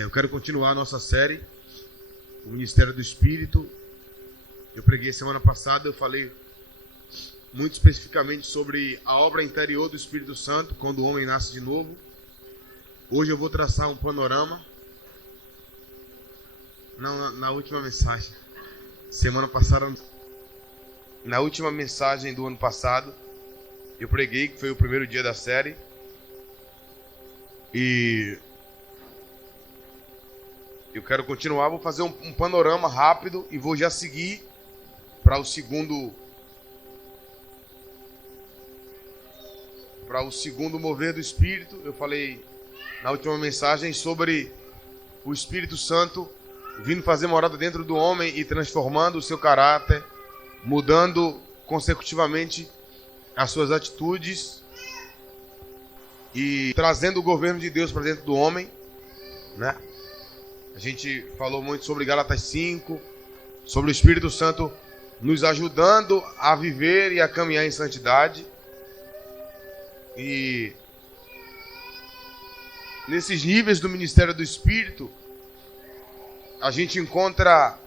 Eu quero continuar a nossa série, o Ministério do Espírito. Eu preguei semana passada, eu falei muito especificamente sobre a obra interior do Espírito Santo, quando o homem nasce de novo. Hoje eu vou traçar um panorama. Não, na última mensagem, semana passada, na última mensagem do ano passado, eu preguei, que foi o primeiro dia da série. E eu quero continuar, vou fazer um panorama rápido e vou já seguir para o segundo mover do Espírito. Eu falei na última mensagem sobre o Espírito Santo vindo fazer morada dentro do homem e transformando o seu caráter, mudando consecutivamente as suas atitudes e trazendo o governo de Deus para dentro do homem, né? A gente falou muito sobre Gálatas 5, sobre o Espírito Santo nos ajudando a viver e a caminhar em santidade. E nesses níveis do ministério do Espírito, a gente encontra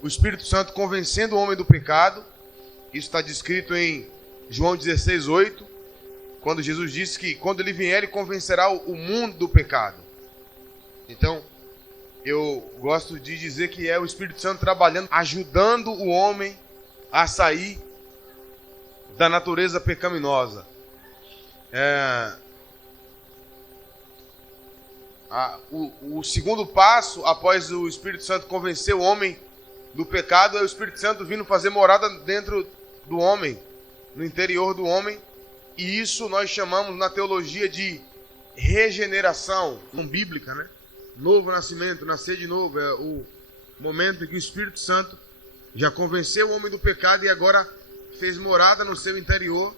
o Espírito Santo convencendo o homem do pecado. Isso está descrito em João 16:8, quando Jesus disse que quando ele vier, ele convencerá o mundo do pecado. Então, eu gosto de dizer que é o Espírito Santo trabalhando, ajudando o homem a sair da natureza pecaminosa. O segundo passo, após o Espírito Santo convencer o homem do pecado, é o Espírito Santo vindo fazer morada dentro do homem, no interior do homem. E isso nós chamamos na teologia de regeneração, bíblica, né? Novo nascimento, nascer de novo, é o momento em que o Espírito Santo já convenceu o homem do pecado e agora fez morada no seu interior.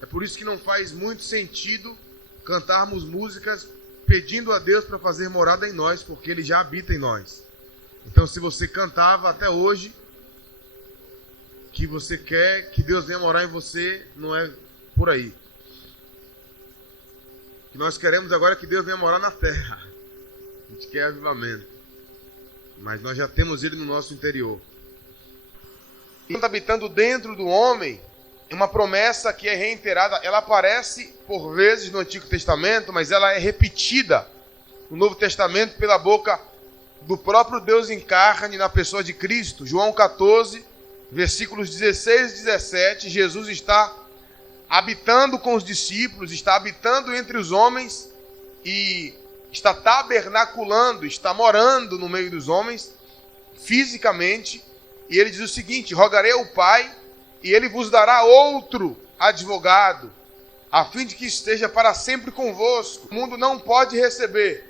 É por isso que não faz muito sentido cantarmos músicas pedindo a Deus para fazer morada em nós, porque Ele já habita em nós. Então, se você cantava até hoje que você quer que Deus venha morar em você, não é por aí. O que nós queremos agora é que Deus venha morar na terra. A gente quer avivamento, mas nós já temos Ele no nosso interior. Ele habitando dentro do homem, é uma promessa que é reiterada. Ela aparece por vezes no Antigo Testamento, mas ela é repetida no Novo Testamento pela boca do próprio Deus em carne na pessoa de Cristo. João 14, versículos 16 e 17, Jesus está habitando com os discípulos, está habitando entre os homens e está tabernaculando, está morando no meio dos homens, fisicamente. E ele diz o seguinte: rogarei ao Pai, e Ele vos dará outro advogado, a fim de que esteja para sempre convosco. O mundo não pode receber,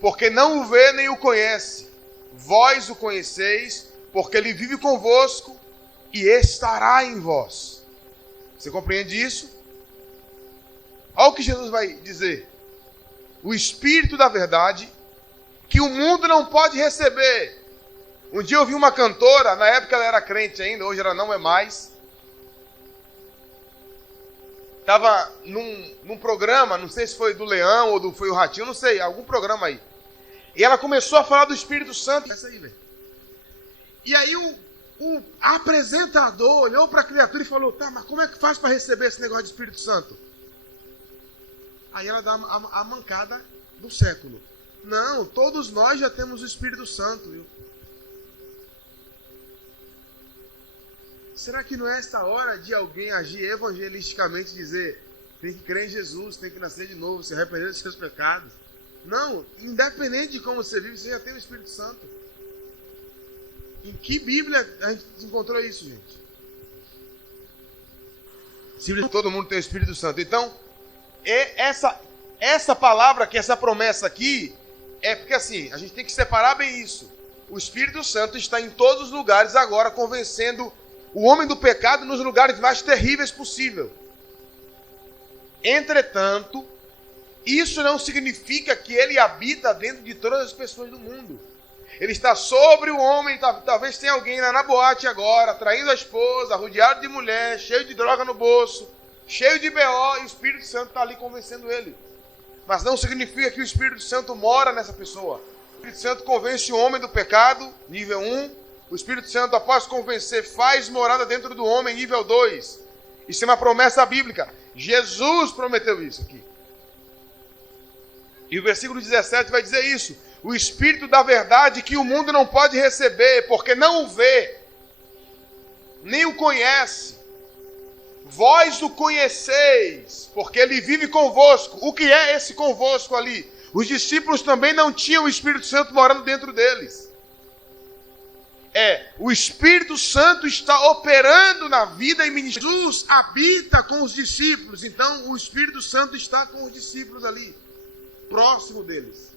porque não o vê nem o conhece. Vós o conheceis, porque Ele vive convosco e estará em vós. Você compreende isso? Olha o que Jesus vai dizer. O Espírito da verdade, que o mundo não pode receber. Um dia eu vi uma cantora, na época ela era crente ainda, hoje ela não é mais. Estava num programa, não sei se foi do Leão ou foi o Ratinho, não sei, algum programa aí. E ela começou a falar do Espírito Santo. Essa aí, velho. E aí o apresentador olhou para a criatura e falou: tá, mas como é que faz para receber esse negócio de Espírito Santo? Aí ela dá a mancada do século. Não, todos nós já temos o Espírito Santo, viu? Será que não é esta hora de alguém agir evangelisticamente e dizer: tem que crer em Jesus, tem que nascer de novo, se arrepender dos seus pecados? Não, independente de como você vive, você já tem o Espírito Santo. Em que Bíblia a gente encontrou isso, gente? Simplesmente todo mundo tem o Espírito Santo. Então, essa palavra aqui, essa promessa aqui, é porque assim, a gente tem que separar bem isso. O Espírito Santo está em todos os lugares agora, convencendo o homem do pecado nos lugares mais terríveis possível. Entretanto, isso não significa que ele habita dentro de todas as pessoas do mundo. Ele está sobre o homem. Talvez tenha alguém lá na boate agora, traindo a esposa, rodeado de mulher, cheio de droga no bolso, cheio de BO, e o Espírito Santo está ali convencendo ele. mas não significa que o Espírito Santo mora nessa pessoa. O Espírito Santo convence o homem do pecado, nível 1. O Espírito Santo, após convencer, faz morada dentro do homem, nível 2. Isso é uma promessa bíblica. Jesus prometeu isso aqui. E o versículo 17 vai dizer isso. O Espírito da verdade que o mundo não pode receber, porque não o vê, nem o conhece. Vós o conheceis, porque ele vive convosco. O que é esse convosco ali? Os discípulos também não tinham o Espírito Santo morando dentro deles. O Espírito Santo está operando na vida e ministério. Jesus habita com os discípulos, então o Espírito Santo está com os discípulos ali, próximo deles.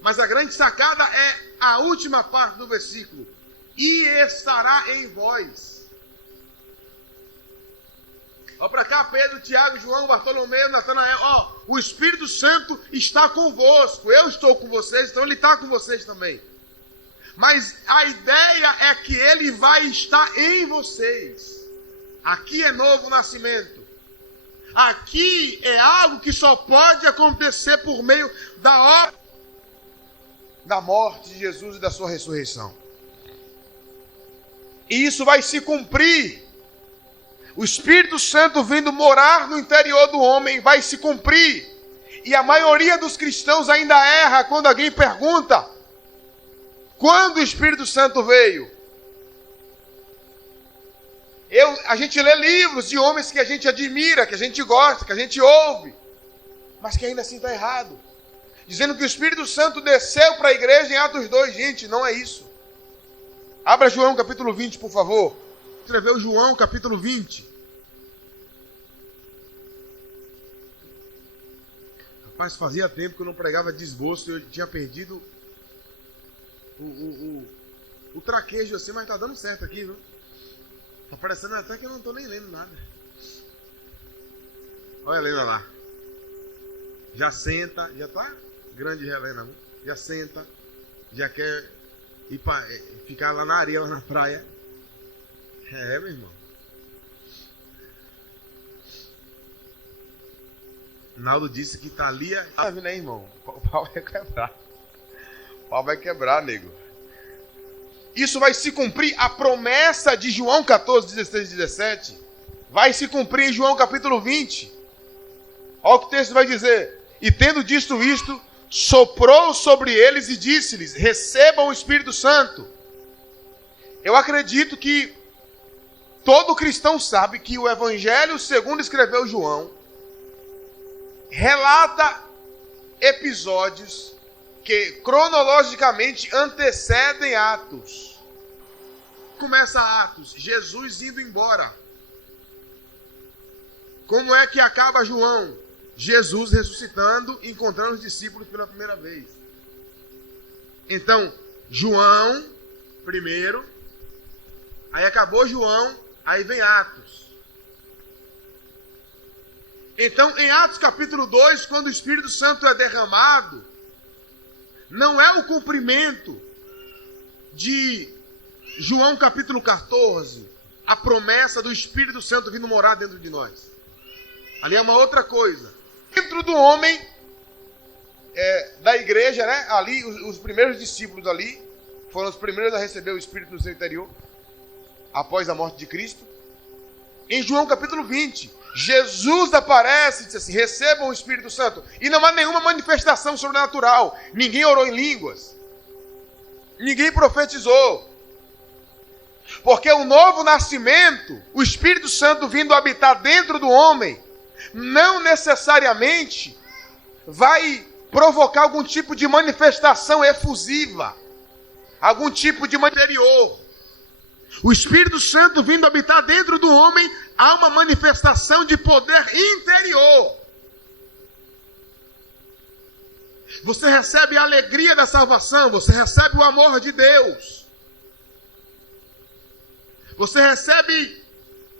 Mas a grande sacada é a última parte do versículo. E estará em vós. Olha para cá, Pedro, Tiago, João, Bartolomeu, Natanael. O Espírito Santo está convosco. Eu estou com vocês, então ele está com vocês também. Mas a ideia é que ele vai estar em vocês. Aqui é novo nascimento. Aqui é algo que só pode acontecer por meio da obra da morte de Jesus e da sua ressurreição. E isso vai se cumprir. O Espírito Santo vindo morar no interior do homem vai se cumprir. E a maioria dos cristãos ainda erra quando alguém pergunta: quando o Espírito Santo veio? A gente lê livros de homens que a gente admira, que a gente gosta, que a gente ouve, mas que ainda assim está errado. Dizendo que o Espírito Santo desceu para a igreja em Atos 2. Gente, não é isso. Abra João capítulo 20, por favor. Escreveu João capítulo 20. Rapaz, fazia tempo que eu não pregava desgosto e eu tinha perdido o traquejo assim, mas tá dando certo aqui, viu? Tá parecendo até que eu não tô nem lendo nada. Olha a Helena lá. Já senta, já tá grande já, Helena. Já senta, já quer ir ficar lá na areia, lá na praia. Meu irmão. Naldo disse que Thalia... Tá vendo aí, irmão? O pau vai quebrar. O pau vai quebrar, nego. Isso vai se cumprir, a promessa de João 14, 16 e 17. Vai se cumprir em João capítulo 20. Olha o que o texto vai dizer. E tendo dito isto, soprou sobre eles e disse-lhes: recebam o Espírito Santo. Eu acredito que todo cristão sabe que o Evangelho, segundo escreveu João, relata episódios que cronologicamente antecedem Atos. Começa Atos, Jesus indo embora. Como é que acaba João? Jesus ressuscitando e encontrando os discípulos pela primeira vez. Então, João primeiro, aí acabou João, aí vem Atos. Então, em Atos capítulo 2, quando o Espírito Santo é derramado, não é o cumprimento de João capítulo 14, a promessa do Espírito Santo vindo morar dentro de nós. Ali é uma outra coisa. Dentro do homem, da igreja, né? Ali, os primeiros discípulos ali, foram os primeiros a receber o Espírito no seu interior, após a morte de Cristo. Em João capítulo 20, Jesus aparece e diz assim: recebam o Espírito Santo. E não há nenhuma manifestação sobrenatural. Ninguém orou em línguas. Ninguém profetizou. Porque o novo nascimento, o Espírito Santo vindo habitar dentro do homem, não necessariamente vai provocar algum tipo de manifestação efusiva, algum tipo de interior. O Espírito Santo vindo habitar dentro do homem, há uma manifestação de poder interior. Você recebe a alegria da salvação, você recebe o amor de Deus. Você recebe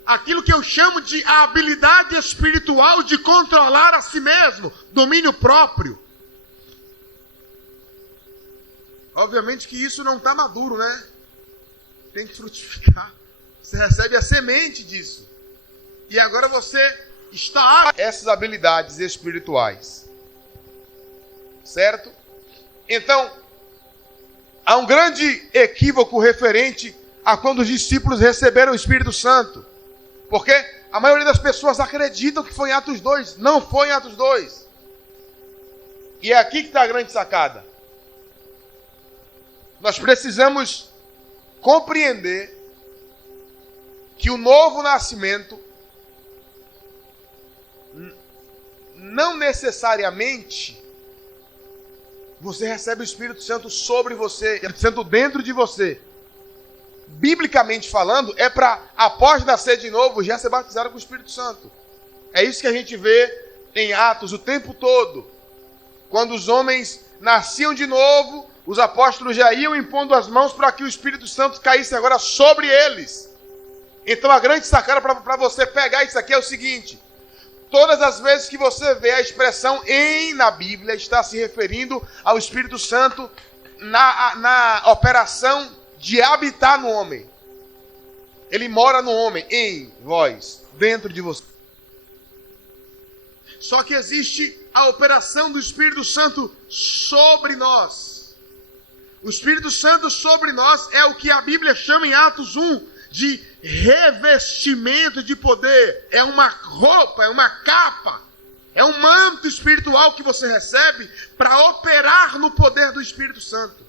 aquilo que eu chamo de a habilidade espiritual de controlar a si mesmo, domínio próprio. Obviamente que isso não está maduro, né? Tem que frutificar. Você recebe a semente disso. E agora você está essas habilidades espirituais. Certo? Então, há um grande equívoco referente a quando os discípulos receberam o Espírito Santo. Porque a maioria das pessoas acreditam que foi em Atos 2. Não foi em Atos 2. E é aqui que está a grande sacada. Nós precisamos compreender que o novo nascimento não necessariamente você recebe o Espírito Santo sobre você, o Espírito Santo dentro de você. Biblicamente falando, é para, após nascer de novo, já ser batizado com o Espírito Santo. É isso que a gente vê em Atos o tempo todo. Quando os homens nasciam de novo, os apóstolos já iam impondo as mãos para que o Espírito Santo caísse agora sobre eles. Então a grande sacada para você pegar isso aqui é o seguinte: todas as vezes que você vê a expressão em na Bíblia, está se referindo ao Espírito Santo na operação de habitar no homem. Ele mora no homem, em vós, dentro de você. Só que existe a operação do Espírito Santo sobre nós. O Espírito Santo sobre nós é o que a Bíblia chama em Atos 1 de revestimento de poder. É uma roupa, é uma capa, é um manto espiritual que você recebe para operar no poder do Espírito Santo.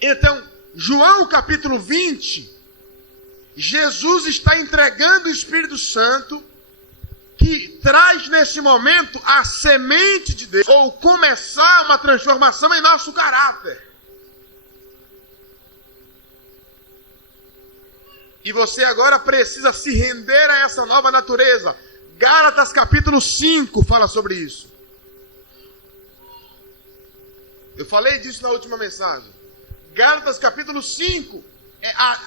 Então, João capítulo 20, Jesus está entregando o Espírito Santo, que traz nesse momento a semente de Deus, ou começar uma transformação em nosso caráter. E você agora precisa se render a essa nova natureza. Gálatas capítulo 5 fala sobre isso. Eu falei disso na última mensagem. Gálatas capítulo 5,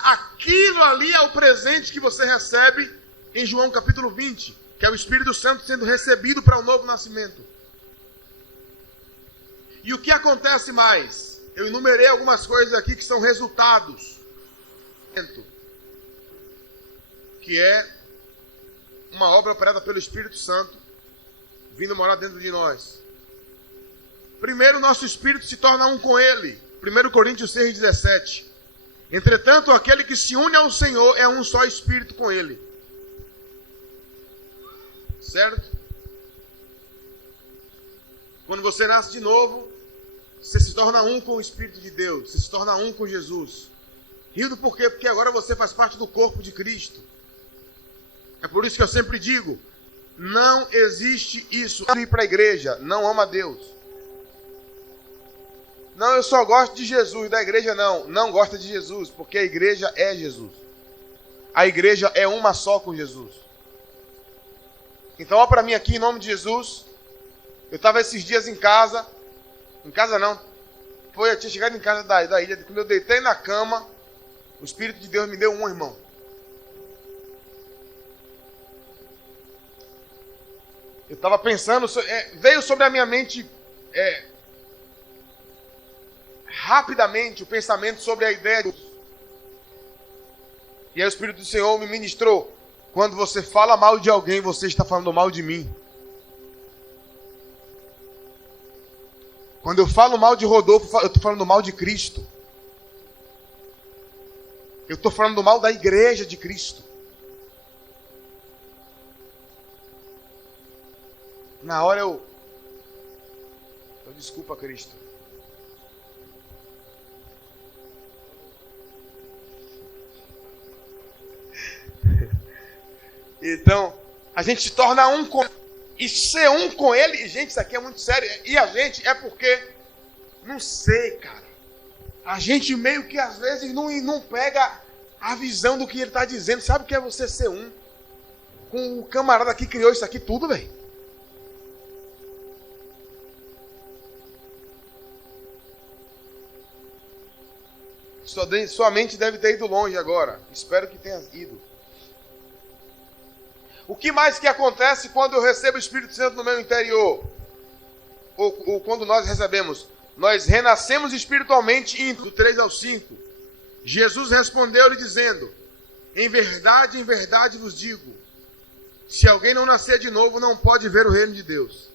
aquilo ali é o presente que você recebe em João capítulo 20, que é o Espírito Santo sendo recebido para um novo nascimento. E o que acontece mais? Eu enumerei algumas coisas aqui que são resultados, que é uma obra operada pelo Espírito Santo vindo morar dentro de nós. Primeiro, nosso espírito se torna um com Ele. 1 Coríntios 6,17. Entretanto, aquele que se une ao Senhor é um só espírito com Ele. Certo? Quando você nasce de novo, você se torna um com o Espírito de Deus. Você se torna um com Jesus. Rindo por quê? Porque agora você faz parte do corpo de Cristo. É por isso que eu sempre digo, não existe isso. Ir para a igreja, não ama Deus. Não, eu só gosto de Jesus, da igreja não gosta de Jesus, porque a igreja é Jesus. A igreja é uma só com Jesus. Então, olha para mim aqui, em nome de Jesus. Eu estava esses dias em casa não, eu tinha chegado em casa da ilha, quando eu deitei na cama, o Espírito de Deus me deu um, irmão. Eu estava pensando, veio sobre a minha mente rapidamente o pensamento sobre a ideia de Deus. E aí o Espírito do Senhor me ministrou: quando você fala mal de alguém, você está falando mal de mim. Quando eu falo mal de Rodolfo, eu estou falando mal de Cristo. Eu estou falando mal da igreja de Cristo. Na hora eu desculpa, Cristo. Então, a gente se torna um com... E ser um com Ele, gente, isso aqui é muito sério. E a gente é porque, não sei, cara. A gente meio que às vezes não pega a visão do que Ele está dizendo. Sabe o que é você ser um? Com o camarada que criou isso aqui tudo, velho. Sua mente deve ter ido longe agora. Espero que tenha ido. O que mais que acontece quando eu recebo o Espírito Santo no meu interior? Ou quando nós recebemos? Nós renascemos espiritualmente, do 3 ao 5. Jesus respondeu-lhe dizendo: em verdade vos digo, Se alguém não nascer de novo, não pode ver o reino de Deus.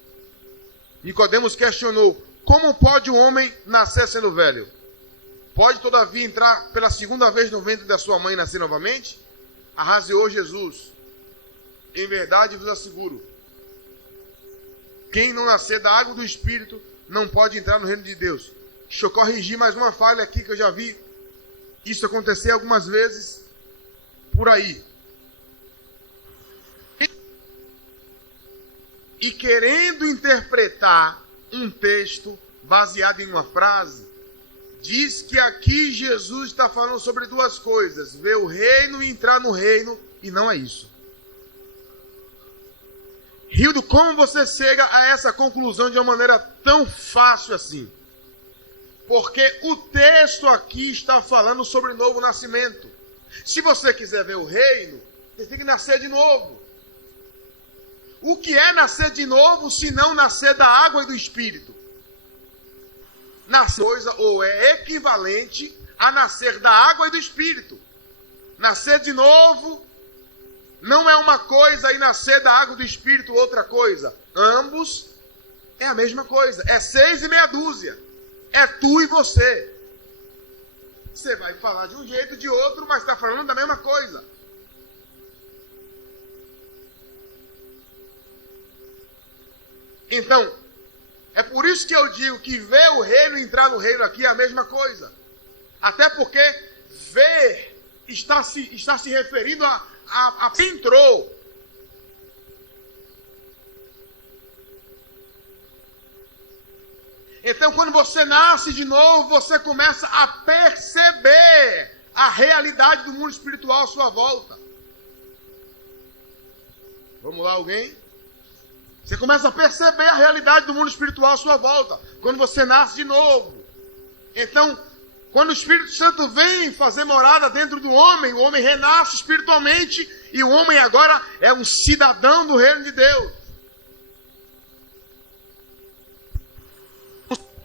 Nicodemos questionou: como pode um homem nascer sendo velho? Pode, todavia, entrar pela segunda vez no ventre da sua mãe e nascer novamente? Arraseou Jesus: em verdade vos asseguro, quem não nascer da água do Espírito não pode entrar no reino de Deus. Deixa eu corrigir mais uma falha aqui que eu já vi isso acontecer algumas vezes por aí. E querendo interpretar um texto baseado em uma frase, diz que aqui Jesus está falando sobre duas coisas: ver o reino e entrar no reino, e não é isso. Hildo, como você chega a essa conclusão de uma maneira tão fácil assim? Porque o texto aqui está falando sobre novo nascimento. Se você quiser ver o reino, você tem que nascer de novo. O que é nascer de novo, se não nascer da água e do Espírito? Nascer coisa ou é equivalente a nascer da água e do Espírito. Nascer de novo não é uma coisa e nascer da água e do Espírito outra coisa. Ambos é a mesma coisa. É 6 e meia dúzia. É tu e você. Você vai falar de um jeito, de outro, mas está falando da mesma coisa. Então, é por isso que eu digo que ver o reino e entrar no reino aqui é a mesma coisa. Até porque ver está se referindo a entrou. Então, quando você nasce de novo, você começa a perceber a realidade do mundo espiritual à sua volta. Vamos lá, alguém? Você começa a perceber a realidade do mundo espiritual à sua volta, quando você nasce de novo. Então, quando o Espírito Santo vem fazer morada dentro do homem, o homem renasce espiritualmente e o homem agora é um cidadão do reino de Deus.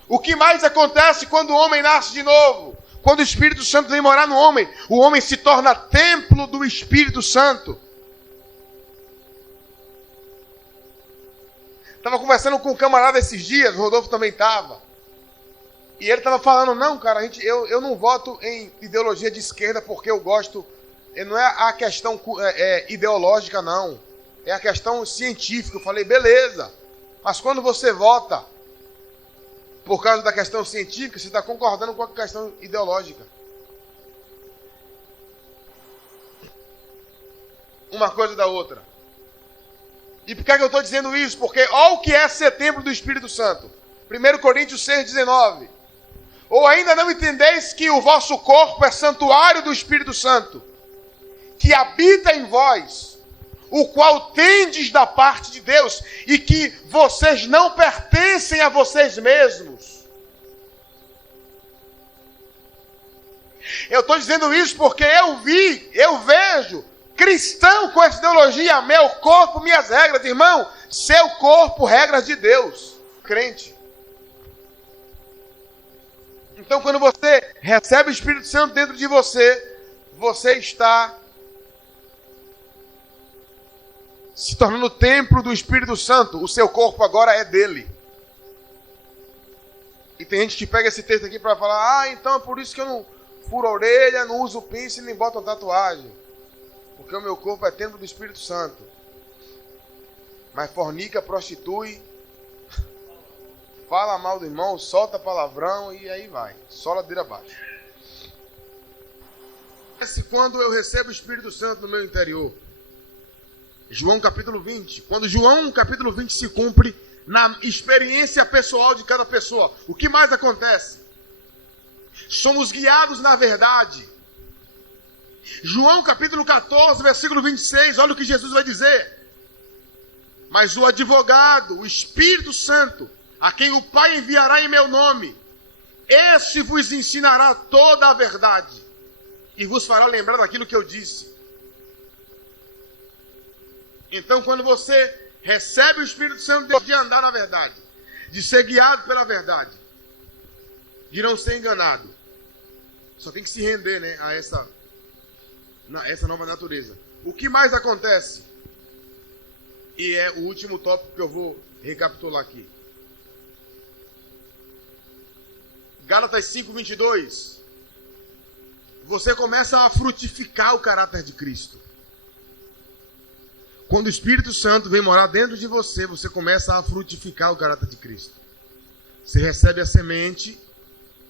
O que mais acontece quando o homem nasce de novo? Quando o Espírito Santo vem morar no homem, o homem se torna templo do Espírito Santo. Estava conversando com um camarada esses dias, o Rodolfo também estava. E ele estava falando: não, cara, eu não voto em ideologia de esquerda porque eu gosto. Não é a questão ideológica, não. É a questão científica. Eu falei: beleza. Mas quando você vota por causa da questão científica, você está concordando com a questão ideológica. Uma coisa da outra. E por que eu estou dizendo isso? Porque olha o que é ser templo do Espírito Santo. 1 Coríntios 6,19. Ou ainda não entendeis que o vosso corpo é santuário do Espírito Santo, que habita em vós, o qual tendes da parte de Deus, e que vocês não pertencem a vocês mesmos. Eu estou dizendo isso porque eu vejo cristão com essa ideologia: meu corpo, minhas regras. Irmão, seu corpo, regras de Deus. Crente. Então, quando você recebe o Espírito Santo dentro de você, você está se tornando templo do Espírito Santo. O seu corpo agora é dele. E tem gente que pega esse texto aqui para falar: então é por isso que eu não furo a orelha, não uso piercing, nem boto tatuagem. Porque o meu corpo é templo do Espírito Santo. Mas fornica, prostitui, fala mal do irmão, solta palavrão e aí vai. Só ladeira abaixo. Esse quando eu recebo o Espírito Santo no meu interior. João capítulo 20. Quando João capítulo 20 se cumpre na experiência pessoal de cada pessoa, o que mais acontece? Somos guiados na verdade. João capítulo 14, versículo 26, olha o que Jesus vai dizer. Mas o advogado, o Espírito Santo, a quem o Pai enviará em meu nome, esse vos ensinará toda a verdade e vos fará lembrar daquilo que eu disse. Então, quando você recebe o Espírito Santo de andar na verdade, de ser guiado pela verdade, de não ser enganado, só tem que se render, né, a essa nova natureza. O que mais acontece? E é o último tópico que eu vou recapitular aqui. Gálatas 5:22. Você começa a frutificar o caráter de Cristo. Quando o Espírito Santo vem morar dentro de você, você começa a frutificar o caráter de Cristo. Você recebe a semente,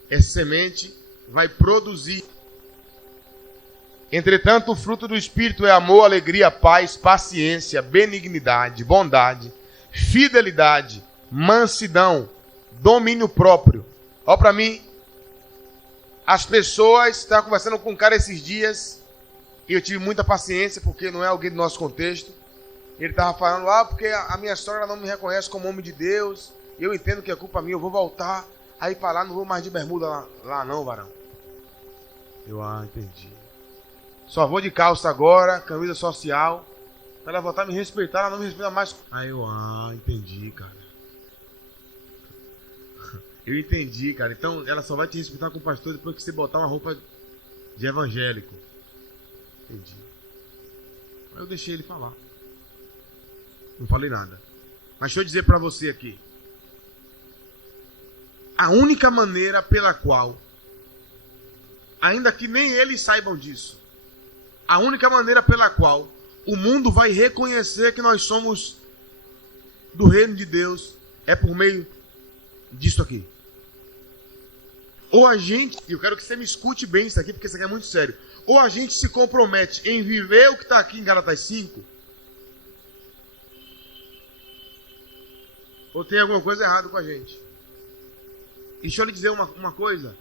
essa semente vai produzir. Entretanto, o fruto do Espírito é amor, alegria, paz, paciência, benignidade, bondade, fidelidade, mansidão, domínio próprio. Olha para mim, as pessoas, estava conversando com um cara esses dias, e eu tive muita paciência, porque não é alguém do nosso contexto. Ele estava falando, porque a minha sogra não me reconhece como homem de Deus, eu entendo que é culpa minha, eu vou voltar, aí para lá, não vou mais de bermuda lá não, varão. Eu, entendi. Só vou de calça agora, camisa social, para ela voltar a me respeitar, ela não me respeita mais. Aí eu, entendi, cara. Eu entendi, cara. Então ela só vai te respeitar com o pastor depois que você botar uma roupa de evangélico. Entendi. Aí eu deixei ele falar. Não falei nada. Mas deixa eu dizer para você aqui. A única maneira pela qual, ainda que nem eles saibam disso, a única maneira pela qual o mundo vai reconhecer que nós somos do reino de Deus é por meio disso aqui. Ou a gente, eu quero que você me escute bem isso aqui, porque isso aqui é muito sério. Ou a gente se compromete em viver o que está aqui em Gálatas 5, ou tem alguma coisa errada com a gente. E deixa eu lhe dizer uma coisa.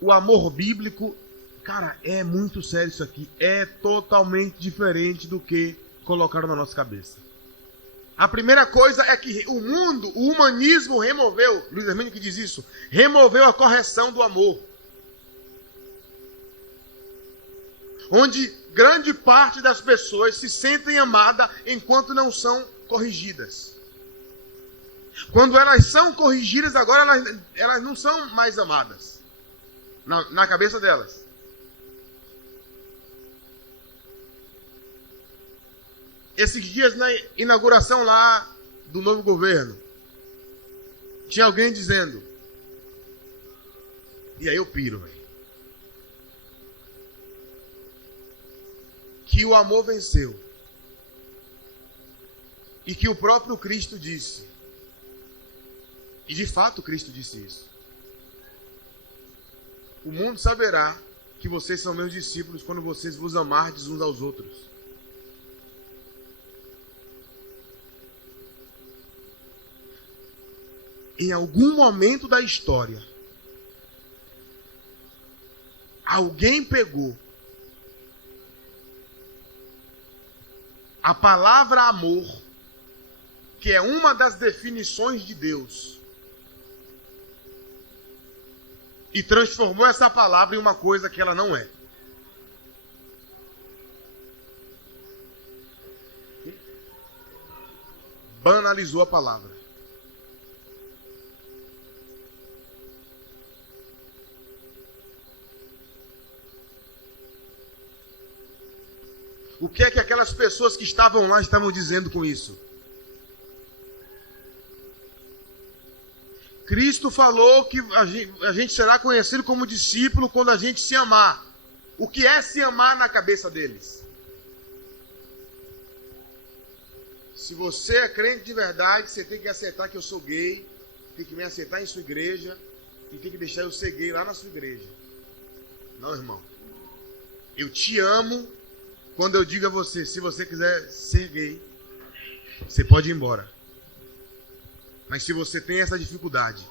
O amor bíblico, cara, é muito sério isso aqui. É totalmente diferente do que colocaram na nossa cabeça. A primeira coisa é que o mundo, o humanismo removeu, Luiz Hermínio que diz isso, removeu a correção do amor. Onde grande parte das pessoas se sentem amadas enquanto não são corrigidas. Quando elas são corrigidas, agora elas não são mais amadas. Na cabeça delas. Esses dias na inauguração lá do novo governo, tinha alguém dizendo, e aí eu piro, velho, que o amor venceu. E que o próprio Cristo disse. E de fato Cristo disse isso. O mundo saberá que vocês são meus discípulos quando vocês vos amardes uns aos outros. Em algum momento da história, alguém pegou a palavra amor, que é uma das definições de Deus, e transformou essa palavra em uma coisa que ela não é. Banalizou a palavra. O que é que aquelas pessoas que estavam lá estavam dizendo com isso? Cristo falou que a gente será conhecido como discípulo quando a gente se amar. O que é se amar na cabeça deles? Se você é crente de verdade, você tem que aceitar que eu sou gay, tem que me aceitar em sua igreja e tem que deixar eu ser gay lá na sua igreja. Não, irmão. Eu te amo quando eu digo a você, se você quiser ser gay, você pode ir embora. Mas se você tem essa dificuldade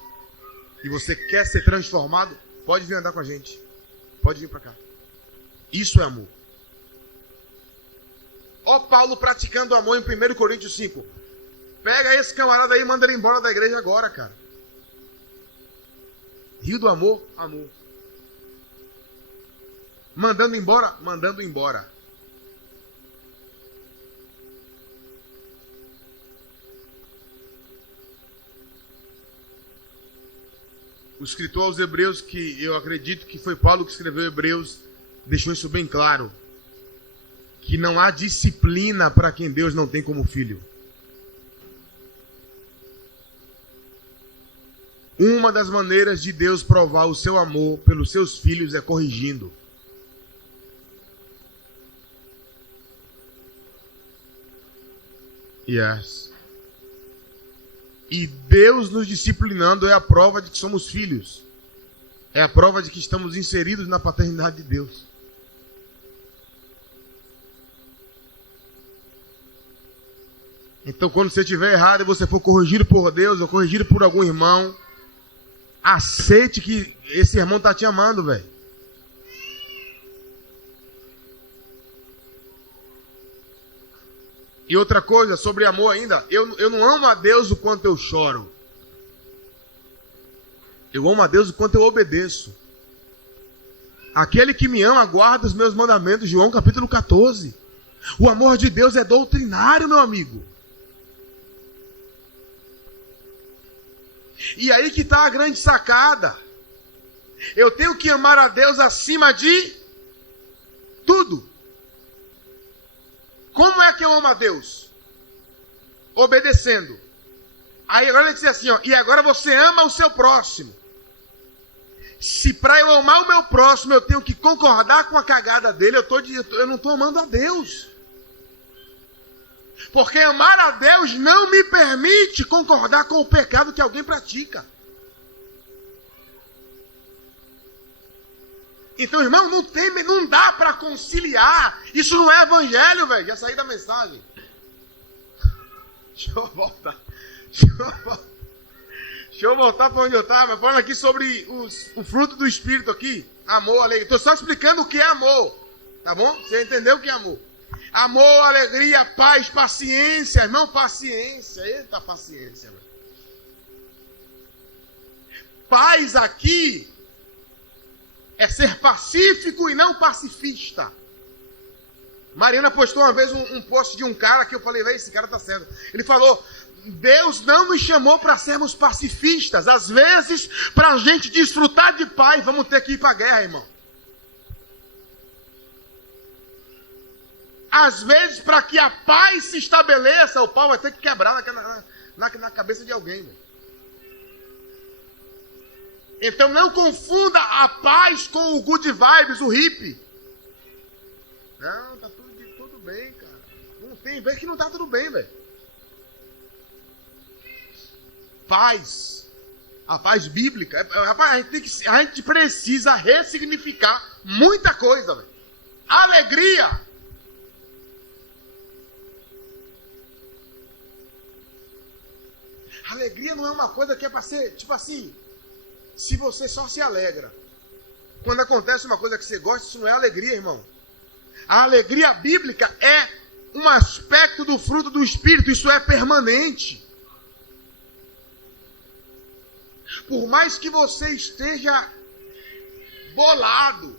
e você quer ser transformado, pode vir andar com a gente. Pode vir para cá. Isso é amor. Ó Paulo praticando amor em 1 Coríntios 5. Pega esse camarada aí e manda ele embora da igreja agora, cara. Rio do amor, amor. Mandando embora, mandando embora. O escritor aos Hebreus, que eu acredito que foi Paulo que escreveu Hebreus, deixou isso bem claro. que não há disciplina para quem Deus não tem como filho. Uma das maneiras de Deus provar o seu amor pelos seus filhos é corrigindo. Yes. E Deus nos disciplinando é a prova de que somos filhos. É a prova de que estamos inseridos na paternidade de Deus. Então, quando você estiver errado e você for corrigido por Deus ou corrigido por algum irmão, aceite que esse irmão está te amando, velho. E outra coisa, sobre amor ainda, eu não amo a Deus o quanto eu choro. Eu amo a Deus o quanto eu obedeço. Aquele que me ama guarda os meus mandamentos, João capítulo 14. O amor de Deus é doutrinário, meu amigo. E aí que está a grande sacada. Eu tenho que amar a Deus acima de tudo. Como é que eu amo a Deus? Obedecendo. Aí agora ele diz assim, ó, e agora você ama o seu próximo. Se para eu amar o meu próximo eu tenho que concordar com a cagada dele, eu não estou amando a Deus. Porque amar a Deus não me permite concordar com o pecado que alguém pratica. Então, irmão, não dá para conciliar. Isso não é evangelho, velho. Já saí da mensagem. Deixa eu voltar para onde eu estava. Falando aqui sobre o fruto do Espírito aqui. Amor, alegria. Estou só explicando o que é amor. Tá bom? Você entendeu o que é amor? Amor, alegria, paz, paciência. Irmão, paciência. Eita, paciência. Velho. Paz aqui é ser pacífico e não pacifista. Mariana postou uma vez um post de um cara que eu falei, velho, esse cara tá certo. Ele falou, Deus não nos chamou para sermos pacifistas. Às vezes, para a gente desfrutar de paz, vamos ter que ir para a guerra, irmão. Às vezes, para que a paz se estabeleça, o pau vai ter que quebrar na cabeça de alguém, velho. Então não confunda a paz com o good vibes, o hippie. Não, tá tudo bem, cara. Não tem vez que não tá tudo bem, velho. Paz. A paz bíblica. Rapaz, a gente precisa ressignificar muita coisa, velho. Alegria. Alegria não é uma coisa que é para ser, tipo assim... Se você só se alegra quando acontece uma coisa que você gosta, isso não é alegria, irmão. A alegria bíblica é um aspecto do fruto do Espírito, isso é permanente. Por mais que você esteja bolado,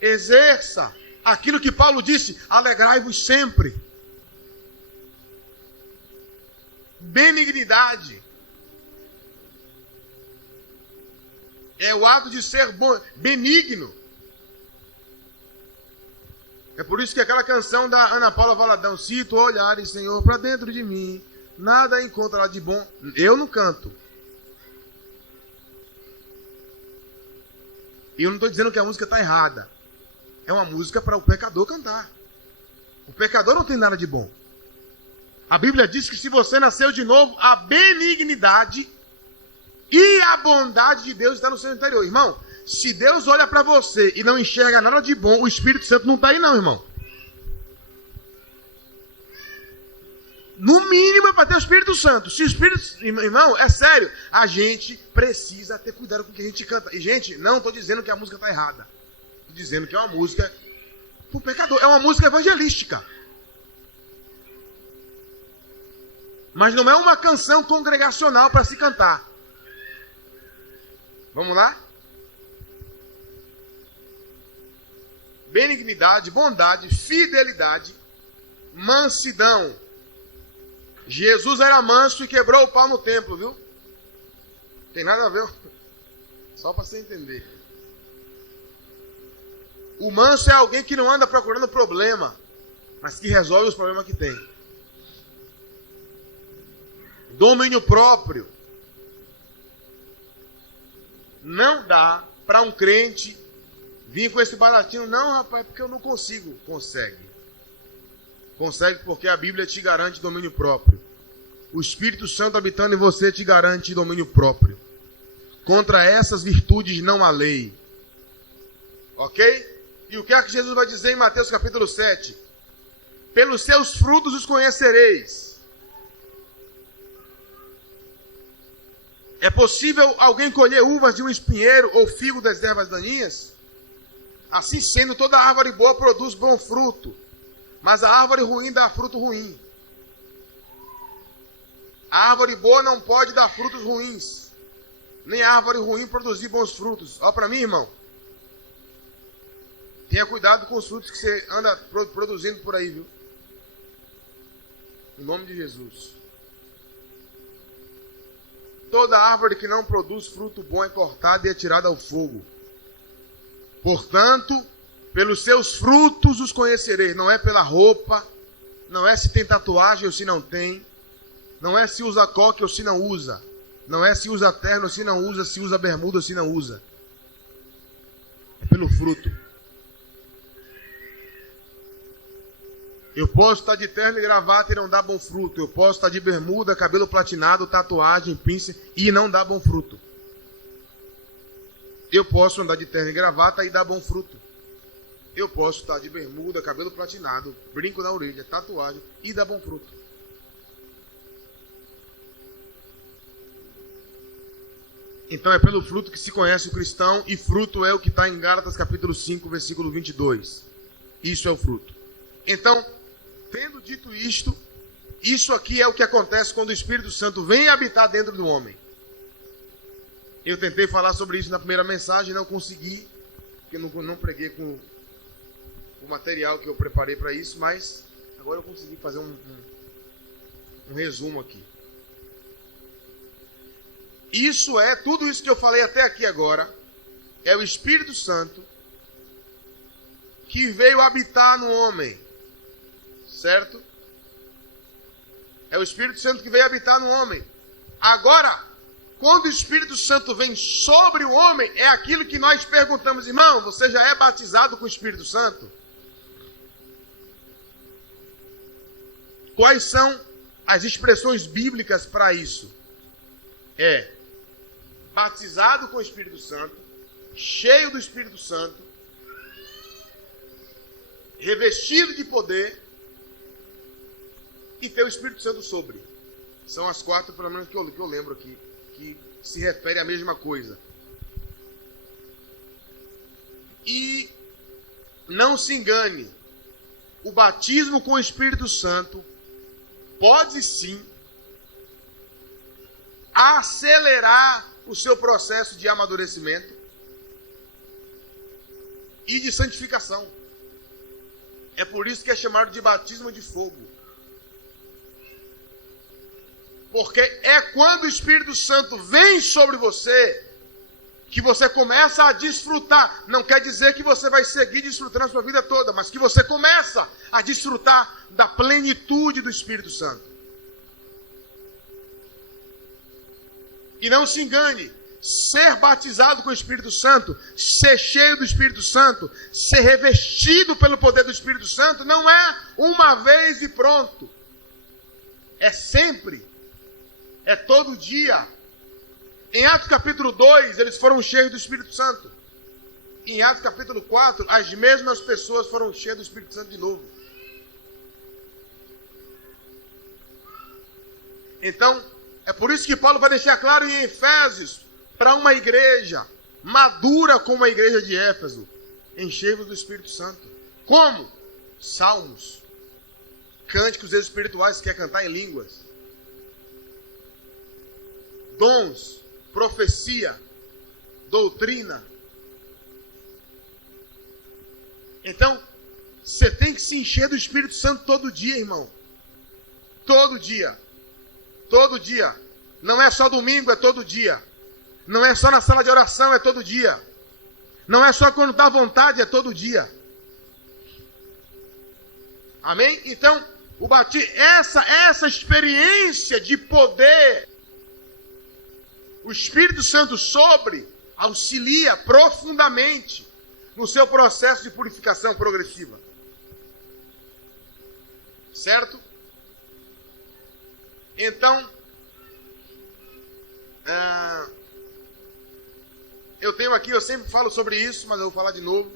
exerça aquilo que Paulo disse, alegrai-vos sempre. Benignidade. É o ato de ser benigno. É por isso que aquela canção da Ana Paula Valadão, se tu olhares, Senhor, para dentro de mim, nada encontrará de bom. Eu não canto. E eu não estou dizendo que a música está errada. É uma música para o pecador cantar. O pecador não tem nada de bom. A Bíblia diz que se você nasceu de novo, a benignidade e a bondade de Deus está no seu interior. Irmão, se Deus olha para você e não enxerga nada de bom, o Espírito Santo não está aí não, irmão. No mínimo é para ter o Espírito Santo. Se o Espírito... Irmão, é sério. A gente precisa ter cuidado com o que a gente canta. E, gente, não estou dizendo que a música está errada. Estou dizendo que é uma música para o pecador. É uma música evangelística. Mas não é uma canção congregacional para se cantar. Vamos lá? Benignidade, bondade, fidelidade, mansidão. Jesus era manso e quebrou o pau no templo, viu? Tem nada a ver. Só para você entender. O manso é alguém que não anda procurando problema, mas que resolve os problemas que tem. Domínio próprio. Não dá para um crente vir com esse baratinho. Não, rapaz, porque eu não consigo. Consegue. Consegue porque a Bíblia te garante domínio próprio. O Espírito Santo habitando em você te garante domínio próprio. Contra essas virtudes não há lei. Ok? E o que é que Jesus vai dizer em Mateus capítulo 7? Pelos seus frutos os conhecereis. É possível alguém colher uvas de um espinheiro ou figo das ervas daninhas? Assim sendo, toda árvore boa produz bom fruto, mas a árvore ruim dá fruto ruim. A árvore boa não pode dar frutos ruins, nem a árvore ruim produzir bons frutos. Olha para mim, irmão. Tenha cuidado com os frutos que você anda produzindo por aí, viu? Em nome de Jesus. Toda árvore que não produz fruto bom é cortada e atirada ao fogo. Portanto, pelos seus frutos os conhecereis. Não é pela roupa, não é se tem tatuagem ou se não tem, não é se usa coque ou se não usa, não é se usa terno ou se não usa, se usa bermuda ou se não usa. É pelo fruto. Eu posso estar de terno e gravata e não dar bom fruto. Eu posso estar de bermuda, cabelo platinado, tatuagem, pince e não dar bom fruto. Eu posso andar de terno e gravata e dar bom fruto. Eu posso estar de bermuda, cabelo platinado, brinco na orelha, tatuagem e dar bom fruto. Então é pelo fruto que se conhece o cristão, e fruto é o que está em Gálatas capítulo 5, versículo 22. Isso é o fruto. Então, tendo dito isto, isso aqui é o que acontece quando o Espírito Santo vem habitar dentro do homem. Eu tentei falar sobre isso na primeira mensagem, não consegui, porque eu não preguei com o material que eu preparei para isso, mas agora eu consegui fazer um resumo aqui. Isso é, tudo isso que eu falei até aqui agora, é o Espírito Santo que veio habitar no homem, certo? É o Espírito Santo que veio habitar no homem. Agora, quando o Espírito Santo vem sobre o homem, é aquilo que nós perguntamos, irmão, você já é batizado com o Espírito Santo? Quais são as expressões bíblicas para isso? É batizado com o Espírito Santo, cheio do Espírito Santo, revestido de poder e ter o Espírito Santo sobre. São as quatro, pelo menos, que eu lembro aqui, que se refere à mesma coisa. E não se engane, o batismo com o Espírito Santo pode sim acelerar o seu processo de amadurecimento e de santificação. É por isso que é chamado de batismo de fogo. Porque é quando o Espírito Santo vem sobre você que você começa a desfrutar. Não quer dizer que você vai seguir desfrutando a sua vida toda, mas que você começa a desfrutar da plenitude do Espírito Santo. E não se engane, ser batizado com o Espírito Santo, ser cheio do Espírito Santo, ser revestido pelo poder do Espírito Santo, não é uma vez e pronto. É sempre. É todo dia. Em Atos capítulo 2, eles foram cheios do Espírito Santo. Em Atos capítulo 4, as mesmas pessoas foram cheias do Espírito Santo de novo. Então, é por isso que Paulo vai deixar claro em Efésios, para uma igreja madura como a igreja de Éfeso, enchei-vos do Espírito Santo. Como? Salmos, cânticos espirituais, que é cantar em línguas, dons, profecia, doutrina. Então, você tem que se encher do Espírito Santo todo dia, irmão. Todo dia. Todo dia. Não é só domingo, é todo dia. Não é só na sala de oração, é todo dia. Não é só quando está à vontade, é todo dia. Amém? Então, essa experiência de poder, o Espírito Santo auxilia profundamente no seu processo de purificação progressiva. Certo? Então, eu tenho aqui, eu sempre falo sobre isso, mas eu vou falar de novo.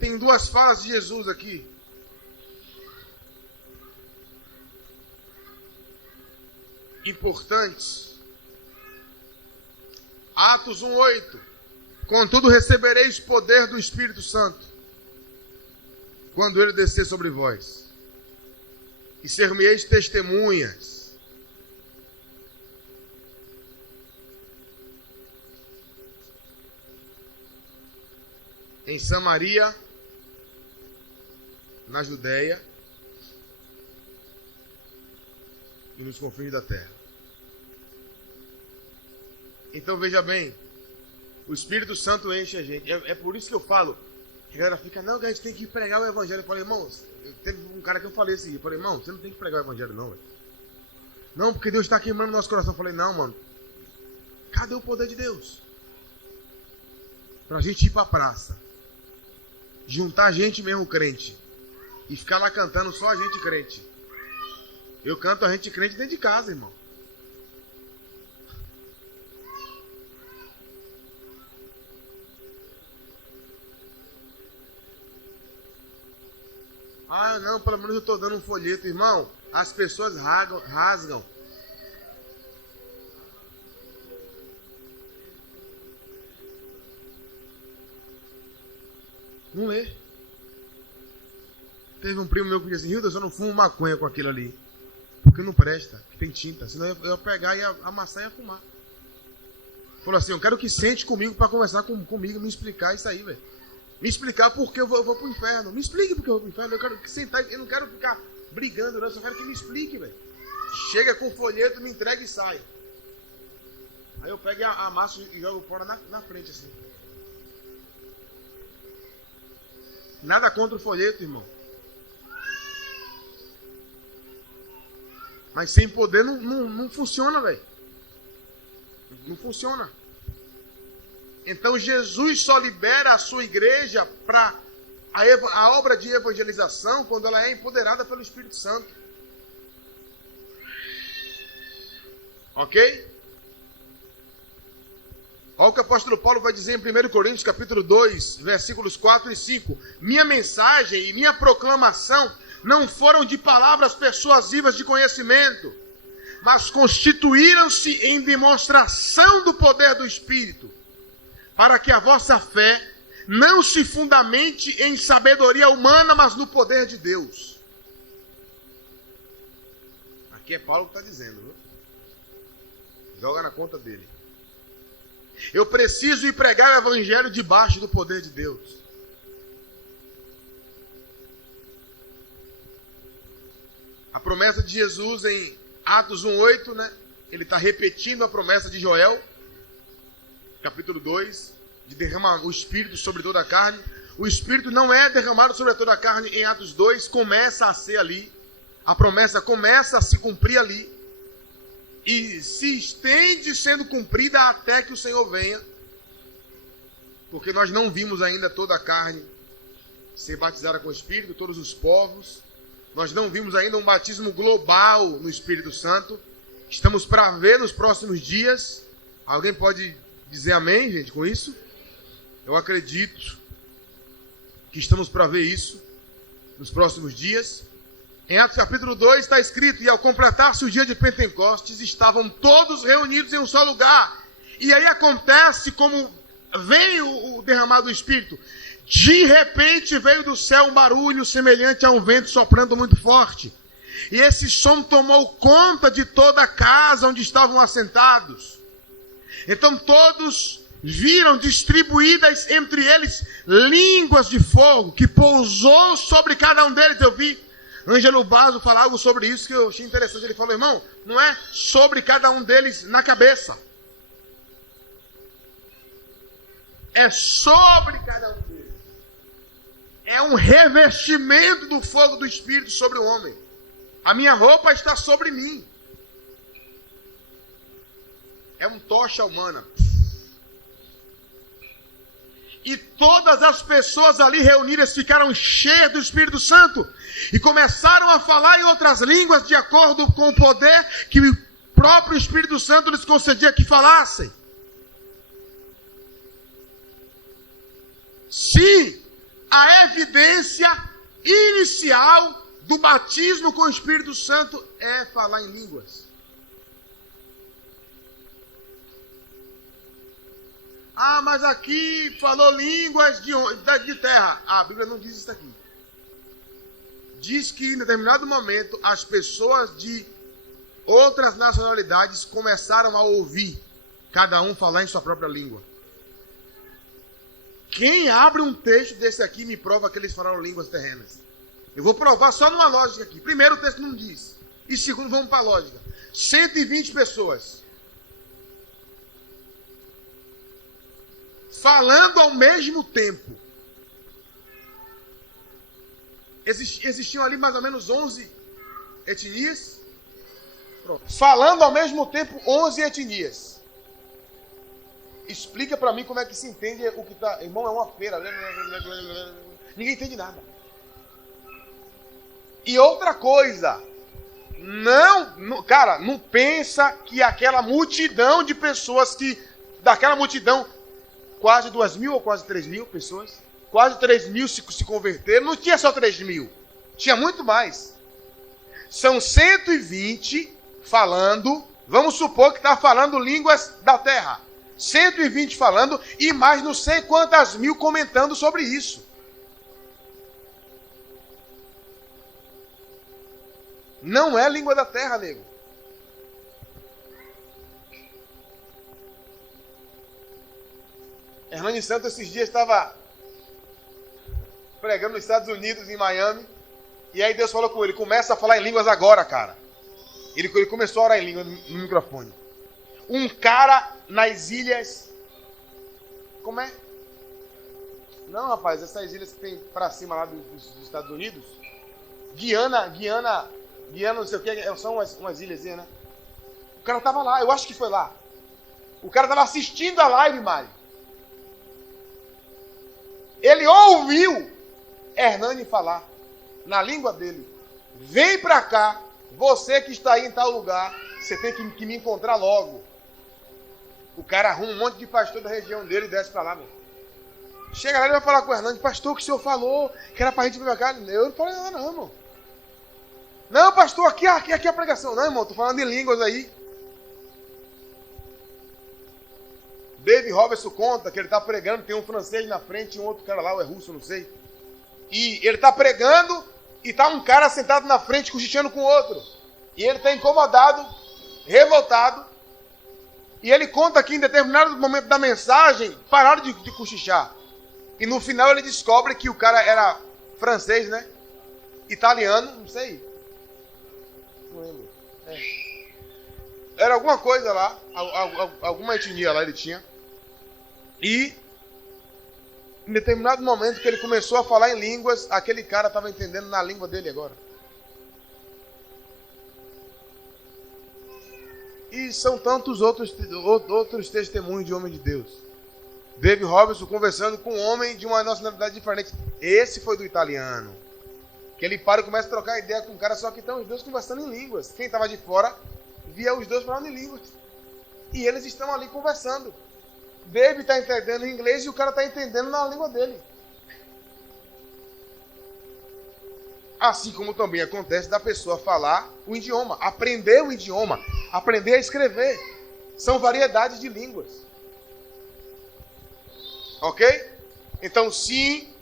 Tem duas falas de Jesus aqui. Importantes. Atos 1:8. Contudo recebereis poder do Espírito Santo, quando ele descer sobre vós, e ser-me-eis testemunhas. Em Samaria, na Judéia e nos confins da terra. Então veja bem, o Espírito Santo enche a gente. É por isso que eu falo, que a galera fica, não, a gente tem que pregar o Evangelho. Eu falei, irmãos, teve um cara que eu falei assim, eu falei, irmão, você não tem que pregar o Evangelho não, velho. Não, porque Deus está queimando o nosso coração. Eu falei, não, mano, cadê o poder de Deus? Pra gente ir pra praça, juntar gente mesmo crente, e ficar lá cantando só a gente crente. Eu canto a gente crente dentro de casa, irmão. Ah, não, pelo menos eu estou dando um folheto, irmão. As pessoas rasgam. Não lê. Teve um primo meu que disse assim, Hilda, eu só não fumo maconha com aquilo ali. Porque não presta, que tem tinta. Senão eu ia pegar, ia amassar e ia fumar. Falou assim, eu quero que sente comigo para conversar comigo, me explicar isso aí, velho. Me explicar por que eu vou pro inferno. Me explique por que eu vou pro inferno. Eu quero sentar, eu não quero ficar brigando, não. Eu só quero que me explique, velho. Chega com o folheto, me entrega e sai. Aí eu pego a massa e jogo fora na frente, assim. Nada contra o folheto, irmão. Mas sem poder não funciona, velho. Não funciona. Então Jesus só libera a sua igreja para a obra de evangelização quando ela é empoderada pelo Espírito Santo. Ok? Olha o que o apóstolo Paulo vai dizer em 1 Coríntios capítulo 2, versículos 4 e 5. Minha mensagem e minha proclamação não foram de palavras persuasivas de conhecimento, mas constituíram-se em demonstração do poder do Espírito, para que a vossa fé não se fundamente em sabedoria humana, mas no poder de Deus. Aqui é Paulo que está dizendo, viu? Joga na conta dele. Eu preciso ir pregar o Evangelho debaixo do poder de Deus. A promessa de Jesus em Atos 1:8, né? Ele está repetindo a promessa de Joel, capítulo 2, de derramar o Espírito sobre toda a carne. O Espírito não é derramado sobre toda a carne em Atos 2, começa a ser ali. A promessa começa a se cumprir ali. E se estende sendo cumprida até que o Senhor venha. Porque nós não vimos ainda toda a carne ser batizada com o Espírito, todos os povos. Nós não vimos ainda um batismo global no Espírito Santo. Estamos para ver nos próximos dias. Alguém pode dizer amém, gente, com isso? Eu acredito que estamos para ver isso nos próximos dias. Em Atos capítulo 2 está escrito, e ao completar-se o dia de Pentecostes, estavam todos reunidos em um só lugar. E aí acontece como vem o derramado do Espírito. De repente veio do céu um barulho semelhante a um vento soprando muito forte. E esse som tomou conta de toda a casa onde estavam assentados. Então todos viram distribuídas entre eles línguas de fogo que pousou sobre cada um deles. Eu vi Ângelo Basso falar algo sobre isso que eu achei interessante. Ele falou, irmão, não é sobre cada um deles na cabeça. é sobre cada um deles. É um revestimento do fogo do Espírito sobre o homem. A minha roupa está sobre mim. É um tocha humana. E todas as pessoas ali reunidas ficaram cheias do Espírito Santo e começaram a falar em outras línguas de acordo com o poder que o próprio Espírito Santo lhes concedia que falassem. Sim, a evidência inicial do batismo com o Espírito Santo é falar em línguas. Ah, mas aqui falou línguas de terra. A Bíblia não diz isso aqui. Diz que em determinado momento as pessoas de outras nacionalidades começaram a ouvir cada um falar em sua própria língua. Quem abre um texto desse aqui me prova que eles falaram línguas terrenas. Eu vou provar só numa lógica aqui. Primeiro, o texto não diz. E segundo, vamos para a lógica. 120 pessoas falando ao mesmo tempo. Existiam ali mais ou menos 11 etnias. Pronto. Falando ao mesmo tempo 11 etnias. Explica para mim como é que se entende o que está... Irmão, é uma feira. Ninguém entende nada. E outra coisa. Cara, não pensa que aquela multidão de pessoas que... Daquela multidão... Quase 2.000 ou quase 3.000 pessoas. Quase 3.000 se converteram. Não tinha só 3.000. Tinha muito mais. São 120 falando. Vamos supor que está falando línguas da terra. 120 falando e mais não sei quantas mil comentando sobre isso. Não é língua da terra, nego. Hernani Santos esses dias estava pregando nos Estados Unidos, em Miami, e aí Deus falou com ele, começa a falar em línguas agora, cara. Ele começou a orar em língua no microfone. Um cara nas ilhas... Como é? Não, rapaz, essas ilhas que tem pra cima lá dos Estados Unidos. Guiana, não sei o que, são umas ilhas, né? O cara tava lá, eu acho que foi lá. O cara tava assistindo a live, Mário. Ele ouviu Hernani falar na língua dele. Vem pra cá, você que está aí em tal lugar, você tem que me encontrar logo. O cara arruma um monte de pastor da região dele e desce pra lá, meu. Chega lá e vai falar com o Hernani, pastor, o que o senhor falou? Que era pra gente vir pra cá. Eu não falei nada não, irmão. Não, pastor, aqui é a pregação. Não, irmão, tô falando de línguas aí. David Robertson conta que ele está pregando, tem um francês na frente e um outro cara lá, ou é russo, não sei. E ele está pregando e está um cara sentado na frente cochichando com o outro. E ele está incomodado, revoltado. E ele conta que em determinado momento da mensagem, pararam de cochichar. E no final ele descobre que o cara era francês, né? Italiano, não sei. Não lembro. Era alguma coisa lá, alguma etnia lá ele tinha. E em determinado momento que ele começou a falar em línguas, aquele cara estava entendendo na língua dele agora. E são tantos outros testemunhos de homem de Deus. David Robertson conversando com um homem de uma nacionalidade diferente. Esse foi do italiano. Que ele para e começa a trocar ideia com o cara, só que estão os dois conversando em línguas. Quem estava de fora via os dois falando em línguas. E eles estão ali conversando. David está entendendo em inglês e o cara está entendendo na língua dele. Assim como também acontece da pessoa falar o idioma, aprender o idioma, aprender a escrever. São variedades de línguas. Ok? Então, sim,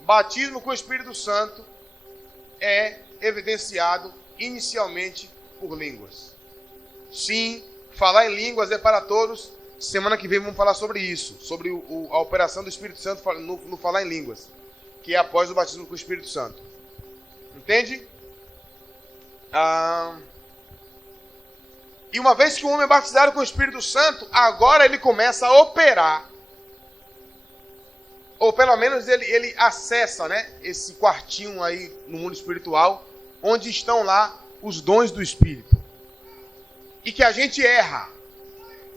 batismo com o Espírito Santo é evidenciado inicialmente por línguas. Sim, falar em línguas é para todos. Semana que vem vamos falar sobre isso, sobre a operação do Espírito Santo no falar em línguas, que é após o batismo com o Espírito Santo. Entende? E uma vez que o homem é batizado com o Espírito Santo, agora ele começa a operar ou pelo menos ele acessa, né, esse quartinho aí no mundo espiritual, onde estão lá os dons do Espírito. E que a gente erra.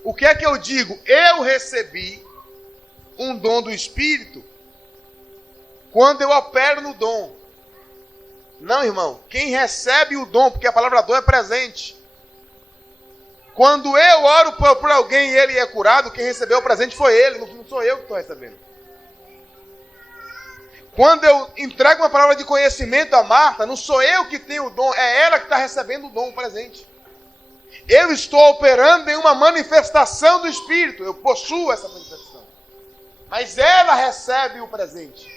O que é que eu digo? Eu recebi um dom do Espírito quando eu opero no dom. Não, irmão. Quem recebe o dom, porque a palavra dom é presente. Quando eu oro por alguém e ele é curado, quem recebeu o presente foi ele, não sou eu que estou recebendo. Quando eu entrego uma palavra de conhecimento a Marta, não sou eu que tenho o dom, é ela que está recebendo o dom, o presente. Eu estou operando em uma manifestação do Espírito, eu possuo essa manifestação. Mas ela recebe o presente.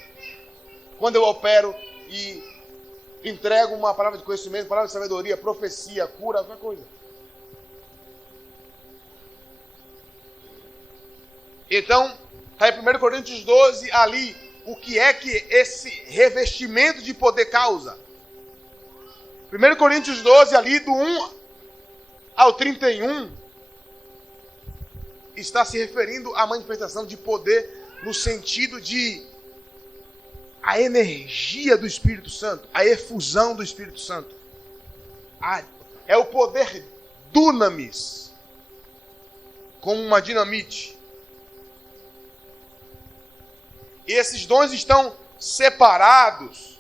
Quando eu opero e entrego uma palavra de conhecimento, palavra de sabedoria, profecia, cura, qualquer coisa. Então, está em 1 Coríntios 12, ali, o que é que esse revestimento de poder causa. 1 Coríntios 12, ali, do 1 ao 31, está se referindo à manifestação de poder no sentido de a energia do Espírito Santo, a efusão do Espírito Santo. É o poder dunamis, como uma dinamite. E esses dons estão separados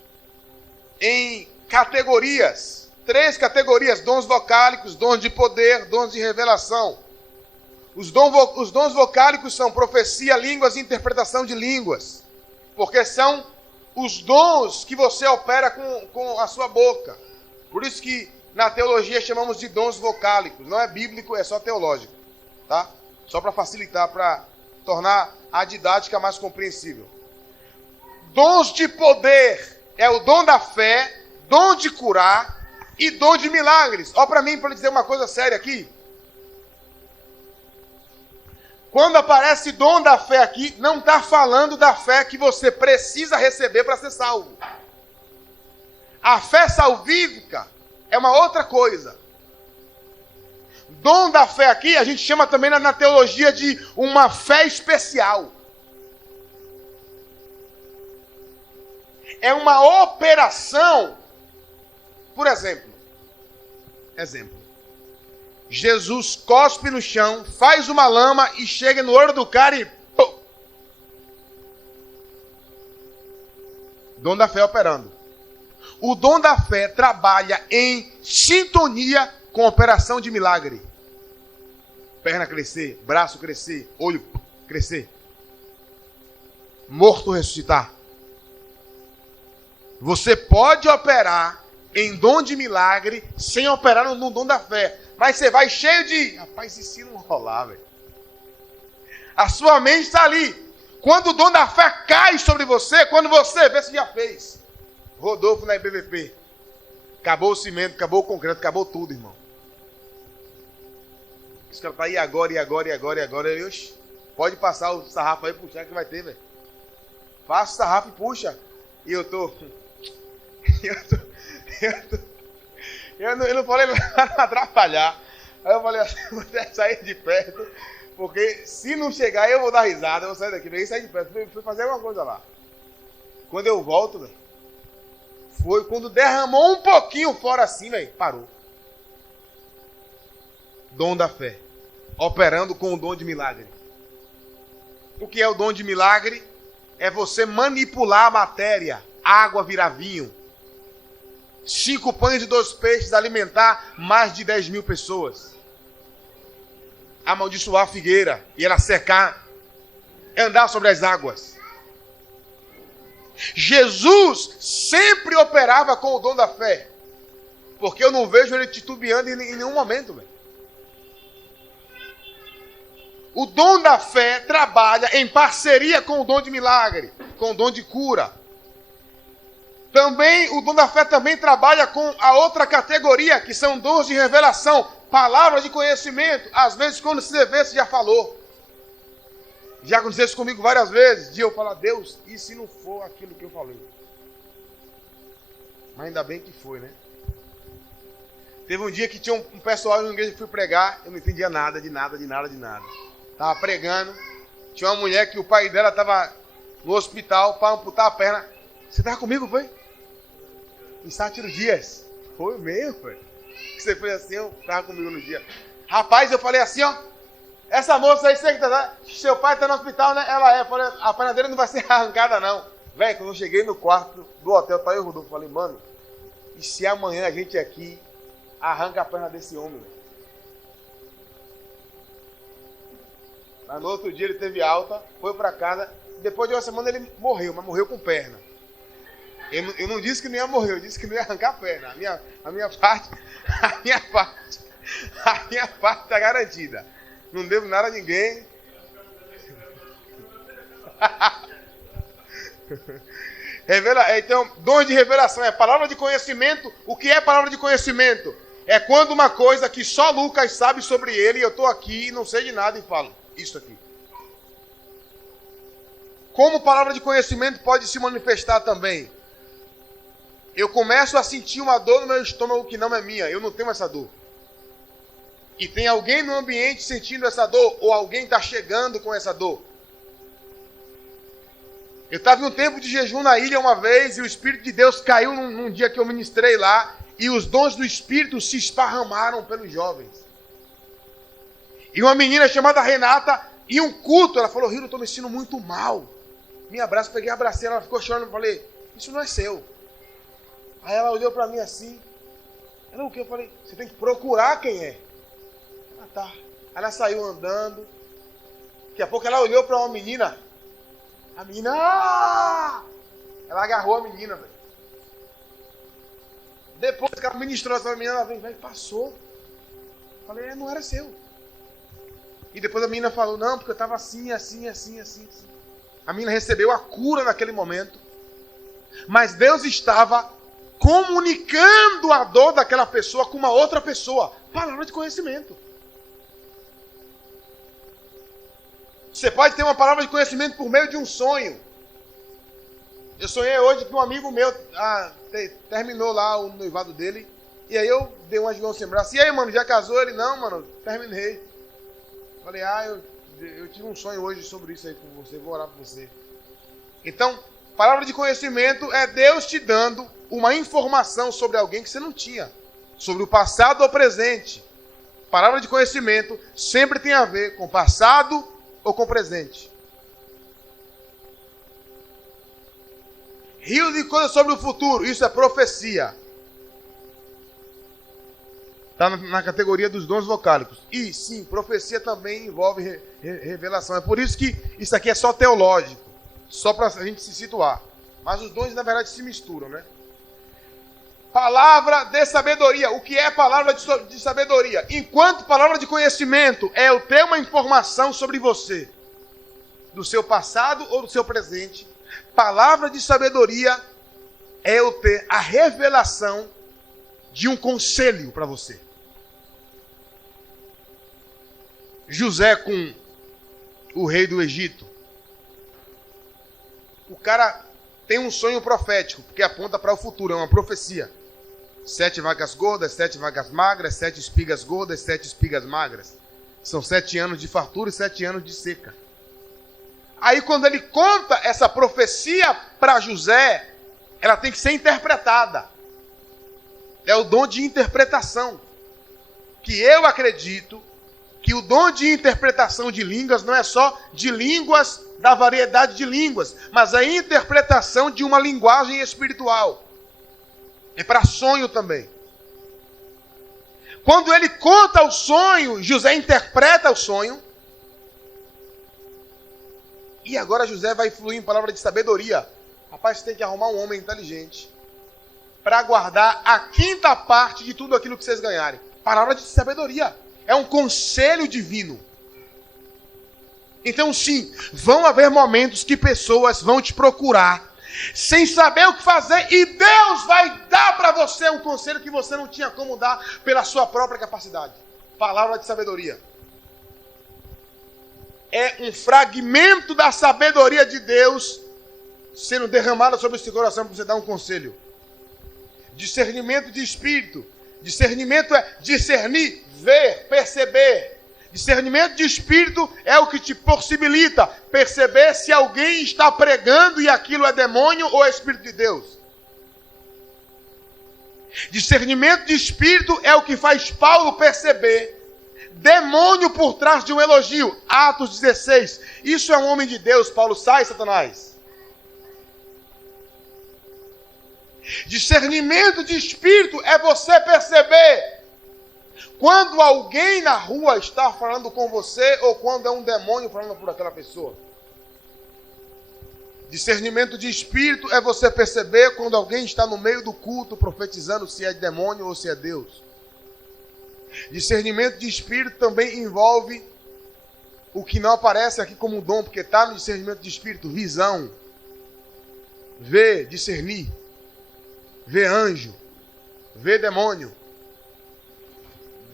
em categorias. 3 categorias: dons vocálicos, dons de poder, dons de revelação. Os dons vocálicos são profecia, línguas e interpretação de línguas. Porque são os dons que você opera com a sua boca. Por isso que na teologia chamamos de dons vocálicos. Não é bíblico, é só teológico. Tá? Só para facilitar, para tornar a didática mais compreensível. Dons de poder é o dom da fé, dom de curar e dom de milagres. Olha para mim, para lhe dizer uma coisa séria aqui. Quando aparece dom da fé aqui, não está falando da fé que você precisa receber para ser salvo. A fé salvífica é uma outra coisa. Dom da fé aqui, a gente chama também na teologia de uma fé especial. É uma operação. Por exemplo. Jesus cospe no chão, faz uma lama e chega no olho do cara e... Pum! Dom da fé operando. O dom da fé trabalha em sintonia com a operação de milagre. Perna crescer, braço crescer, olho crescer. Morto ressuscitar. Você pode operar em dom de milagre sem operar no dom da fé. Mas você vai cheio de... Rapaz, e se não rolar, velho? A sua mente está ali. Quando o dom da fé cai sobre você, quando você vê se já fez. Rodolfo na IBVP. Acabou o cimento, acabou o concreto, acabou tudo, irmão. Esse cara tá aí agora. Oxi, pode passar o sarrafo aí e puxar que vai ter, velho. Passa o sarrafo e puxa. E eu não falei nada para atrapalhar. Aí eu falei assim, vou sair de perto, porque se não chegar eu vou dar risada, eu vou sair daqui. Peguei e sair de perto, fui fazer alguma coisa lá. Quando eu volto, velho, foi quando derramou um pouquinho fora assim, velho, parou. Dom da fé, operando com o dom de milagre. O que é o dom de milagre? É você manipular a matéria, água virar vinho. 5 pães e 2 peixes alimentar mais de 10 mil pessoas. Amaldiçoar a figueira e ela secar. Andar sobre as águas. Jesus sempre operava com o dom da fé. Porque eu não vejo ele titubeando em nenhum momento. Véio. O dom da fé trabalha em parceria com o dom de milagre. Com o dom de cura. Também, o dom da fé também trabalha com a outra categoria, que são dons de revelação, palavras de conhecimento. Às vezes, quando você vê, você já falou. Já aconteceu isso comigo várias vezes, de eu falar, Deus, e se não for aquilo que eu falei? Mas ainda bem que foi, né? Teve um dia que tinha um pessoal na igreja que fui pregar, eu não entendia nada, de nada. Tava pregando, tinha uma mulher que o pai dela estava no hospital para amputar a perna. Você estava comigo, foi? Em Sátiro Dias. Foi mesmo, foi. Você foi assim, eu estava comigo no dia. Rapaz, eu falei assim, ó. Essa moça aí, seu pai está no hospital, né? Ela é. Eu falei, a perna dele não vai ser arrancada, não. Velho, quando eu cheguei no quarto do hotel, tá eu e o Rodolfo, falei, mano, e se amanhã a gente aqui arranca a perna desse homem, velho? Mas no outro dia ele teve alta, foi pra casa, depois de uma semana ele morreu, mas morreu com perna. Eu não disse que não ia morrer, eu disse que não ia arrancar a perna. A minha parte tá garantida. Não devo nada a ninguém. Então, dons de revelação é palavra de conhecimento. O que é palavra de conhecimento? É quando uma coisa que só Lucas sabe sobre ele, eu estou aqui e não sei de nada e falo isso aqui. Como palavra de conhecimento pode se manifestar também? Eu começo a sentir uma dor no meu estômago que não é minha, eu não tenho essa dor. E tem alguém no ambiente sentindo essa dor, ou alguém está chegando com essa dor. Eu estava em um tempo de jejum na ilha uma vez, e o Espírito de Deus caiu num dia que eu ministrei lá, e os dons do Espírito se esparramaram pelos jovens. E uma menina chamada Renata, em um culto, ela falou, Riro, eu estou me sentindo muito mal. Me abraço, peguei, abracei, ela ficou chorando, eu falei, isso não é seu. Aí ela olhou para mim assim, ela o quê? Eu falei, você tem que procurar quem é. Ah, tá. Aí ela saiu andando, daqui a pouco ela olhou para uma menina, a menina, ela agarrou a menina, velho. Depois que ela ministrou essa menina, ela veio, velho, passou. Eu falei, não era seu. E depois a menina falou, não, porque eu estava assim. A menina recebeu a cura naquele momento. Mas Deus estava comunicando a dor daquela pessoa com uma outra pessoa. Palavra de conhecimento. Você pode ter uma palavra de conhecimento por meio de um sonho. Eu sonhei hoje que um amigo meu terminou lá o noivado dele. E aí eu dei um João sem braço. E aí, mano, já casou? Ele, não, mano, terminei. Falei, eu tive um sonho hoje sobre isso aí com você, vou orar por você. Então, palavra de conhecimento é Deus te dando uma informação sobre alguém que você não tinha. Sobre o passado ou presente. Palavra de conhecimento sempre tem a ver com passado ou com presente. Rio de coisas sobre o futuro, isso é profecia. Está na categoria dos dons vocálicos. E sim, profecia também envolve revelação. É por isso que isso aqui é só teológico. Só para a gente se situar. Mas os dons, na verdade, se misturam, né? Palavra de sabedoria. O que é palavra de sabedoria? Enquanto palavra de conhecimento é eu ter uma informação sobre você. Do seu passado ou do seu presente. Palavra de sabedoria é eu ter a revelação de um conselho para você. José com o rei do Egito. O cara tem um sonho profético, porque aponta para o futuro, é uma profecia. 7 vacas gordas, 7 vacas magras, 7 espigas gordas, 7 espigas magras. São 7 anos de fartura e 7 anos de seca. Aí quando ele conta essa profecia para José, ela tem que ser interpretada. É o dom de interpretação. Que eu acredito que o dom de interpretação de línguas não é só de línguas, da variedade de línguas, mas a interpretação de uma linguagem espiritual. É para sonho também. Quando ele conta o sonho, José interpreta o sonho. E agora José vai fluir em palavra de sabedoria. Rapaz, você tem que arrumar um homem inteligente para guardar a quinta parte de tudo aquilo que vocês ganharem. Palavra de sabedoria. É um conselho divino. Então sim, vão haver momentos que pessoas vão te procurar sem saber o que fazer e Deus vai dar para você um conselho que você não tinha como dar pela sua própria capacidade. Palavra de sabedoria. É um fragmento da sabedoria de Deus sendo derramada sobre o seu coração para você dar um conselho. Discernimento de espírito. Discernimento é discernir, ver, perceber. Discernimento de espírito é o que te possibilita perceber se alguém está pregando e aquilo é demônio ou é espírito de Deus. Discernimento de espírito é o que faz Paulo perceber demônio por trás de um elogio. Atos 16. Isso é um homem de Deus. Paulo, sai, Satanás. Discernimento de espírito é você perceber quando alguém na rua está falando com você ou quando é um demônio falando por aquela pessoa. Discernimento de espírito é você perceber quando alguém está no meio do culto profetizando se é demônio ou se é Deus. Discernimento de espírito também envolve o que não aparece aqui como um dom, porque está no discernimento de espírito, visão, ver, discernir, ver anjo, ver demônio,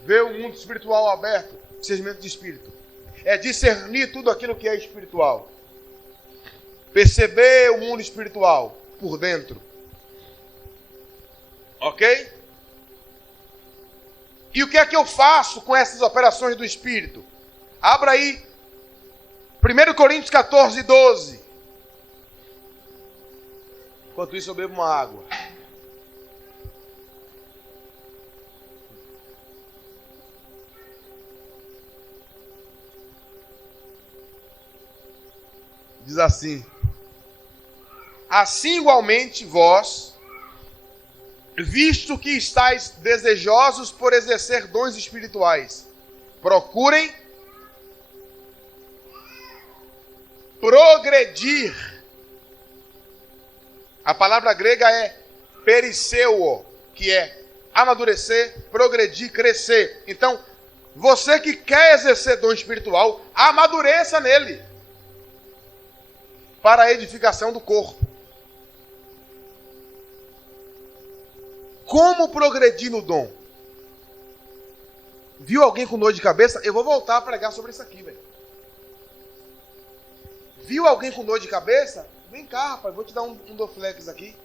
ver o mundo espiritual aberto. Discernimento de espírito é discernir tudo aquilo que é espiritual. Perceber o mundo espiritual por dentro. Ok? E o que é que eu faço com essas operações do Espírito? Abra aí 1 Coríntios 14, 12. Enquanto isso eu bebo uma água. Diz assim: assim igualmente vós, visto que estáis desejosos por exercer dons espirituais, procurem progredir. A palavra grega é perisseuo, que é amadurecer, progredir, crescer. Então, você que quer exercer dom espiritual, amadureça nele, para a edificação do corpo. Como progredir no dom? Viu alguém com dor de cabeça? Eu vou voltar a pregar sobre isso aqui, velho. Viu alguém com dor de cabeça? Vem cá, rapaz, vou te dar um Dorflex aqui.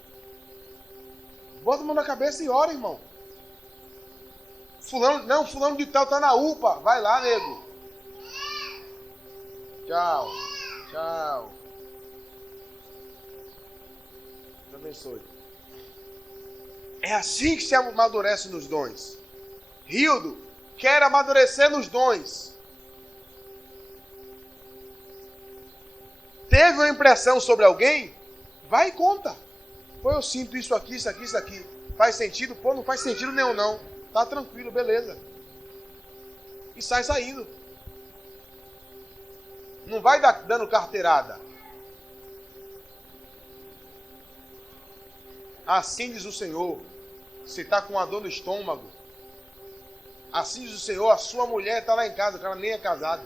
Bota a mão na cabeça e ora, irmão. Fulano de tal tá na UPA. Vai lá, nego. Tchau. Tchau. Deus abençoe. É assim que se amadurece nos dons. Rildo quer amadurecer nos dons. Teve uma impressão sobre alguém? Vai e conta. Pô, eu sinto isso aqui, isso aqui, isso aqui. Faz sentido? Pô, não faz sentido nenhum não. Tá tranquilo, beleza. E sai saindo. Não vai dando carteirada. Assim diz o Senhor. Você está com uma dor no estômago. Assim diz o Senhor, a sua mulher está lá em casa, o cara nem é casado.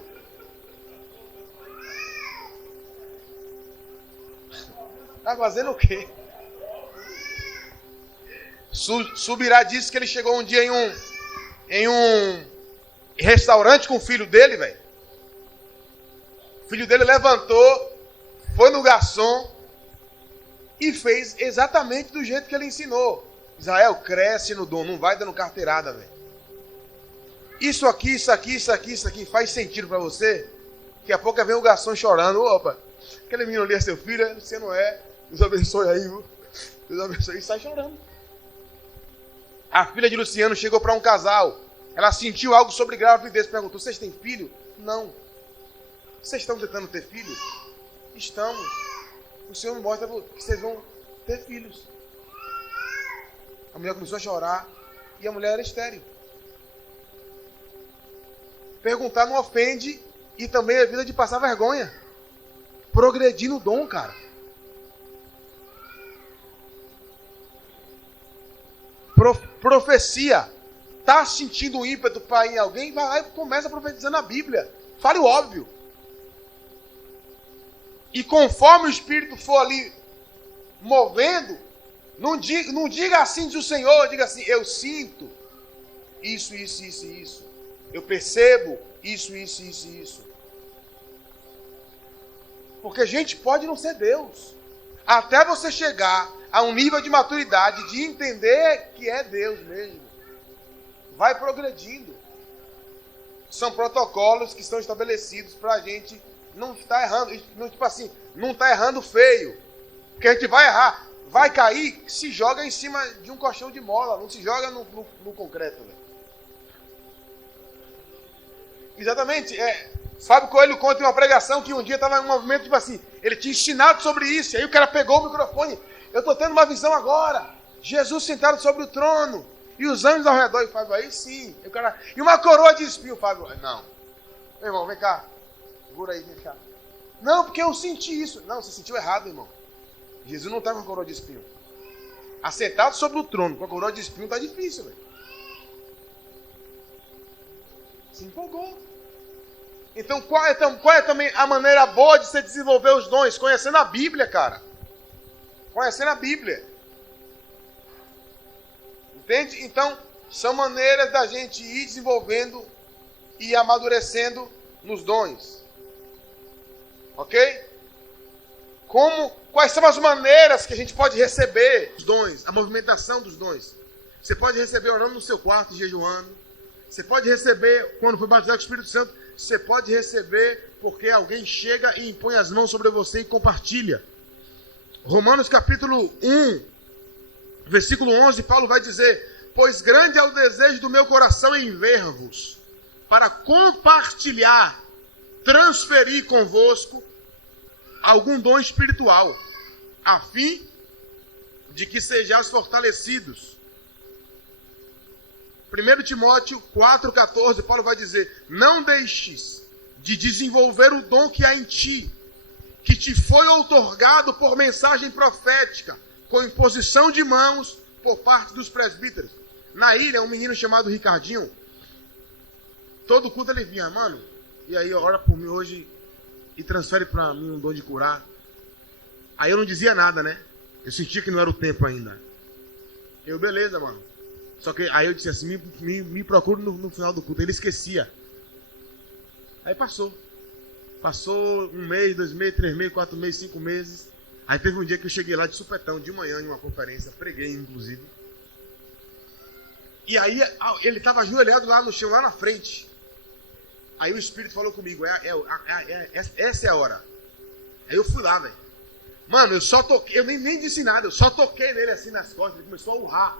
Está fazendo o quê? Subirá disse que ele chegou um dia em um restaurante com o filho dele, velho. O filho dele levantou, foi no garçom e fez exatamente do jeito que ele ensinou. Israel, cresce no dom, não vai dando carteirada, velho. Isso aqui, isso aqui, isso aqui, isso aqui faz sentido para você? Daqui a pouco vem o garçom chorando. Opa, aquele menino ali é seu filho? Você não é. Deus abençoe aí, viu? Deus abençoe. E sai chorando. A filha de Luciano chegou para um casal. Ela sentiu algo sobre gravidez. Perguntou, vocês têm filho? Não. Vocês estão tentando ter filhos? Estamos. O Senhor me mostra que vocês vão ter filhos. A mulher começou a chorar e a mulher era estéril. Perguntar não ofende e também é vida de passar vergonha. Progredir no dom, cara. Profecia. Tá sentindo o ímpeto para ir em alguém? Vai lá e começa a profetizar na Bíblia. Fale o óbvio. E conforme o Espírito for ali movendo, não diga assim diz o Senhor, diga assim, eu sinto isso, isso, isso, isso. Eu percebo isso, isso, isso, isso. Porque a gente pode não ser Deus. Até você chegar a um nível de maturidade, de entender que é Deus mesmo. Vai progredindo. são protocolos que estão estabelecidos para a gente não estar errando. Tipo assim, não estar errando feio. Porque a gente vai errar. Vai cair, se joga em cima de um colchão de mola. Não se joga no concreto. Véio. Exatamente. Fábio Coelho conta em uma pregação que um dia estava em um movimento, tipo assim, ele tinha ensinado sobre isso. Aí o cara pegou o microfone. Eu estou tendo uma visão agora. Jesus sentado sobre o trono. E os anjos ao redor. E o Fábio, aí sim. E uma coroa de espinho. O Fábio, não. Meu irmão, vem cá. Segura aí, vem cá. Não, porque eu senti isso. Não, você sentiu errado, irmão. Jesus não está com a coroa de espinho. Assentado sobre o trono com a coroa de espinho está difícil, velho. Se empolgou. Então, qual é também a maneira boa de você desenvolver os dons? Conhecendo a Bíblia, cara. Conhecendo a Bíblia. Entende? Então, são maneiras da gente ir desenvolvendo e amadurecendo nos dons. Ok? Quais são as maneiras que a gente pode receber os dons, a movimentação dos dons? Você pode receber orando no seu quarto, jejuando. Você pode receber quando foi batizado com o Espírito Santo. Você pode receber porque alguém chega e impõe as mãos sobre você e compartilha. Romanos capítulo 1, versículo 11, Paulo vai dizer: pois grande é o desejo do meu coração em ver-vos, para compartilhar, transferir convosco algum dom espiritual, a fim de que sejais fortalecidos. 1 Timóteo 4,14, Paulo vai dizer: não deixes de desenvolver o dom que há em ti, que te foi outorgado por mensagem profética, com imposição de mãos por parte dos presbíteros. Na ilha, um menino chamado Ricardinho, todo culto ele vinha, mano, e aí ora por mim hoje e transfere para mim um dom de curar. Aí eu não dizia nada, né? Eu sentia que não era o tempo ainda. Eu, beleza, mano. Só que aí eu disse assim, me procure no final do culto. Ele esquecia. Aí passou. Passou 1 mês, 2 meses, 3 meses, 4 meses, 5 meses. Aí teve um dia que eu cheguei lá de supetão, de manhã, em uma conferência. Preguei, inclusive. E aí ele estava ajoelhado lá no chão, lá na frente. Aí o Espírito falou comigo, essa é a hora. Aí eu fui lá, velho. Mano, eu só toquei, eu nem disse nada, eu só toquei nele assim nas costas, ele começou a urrar.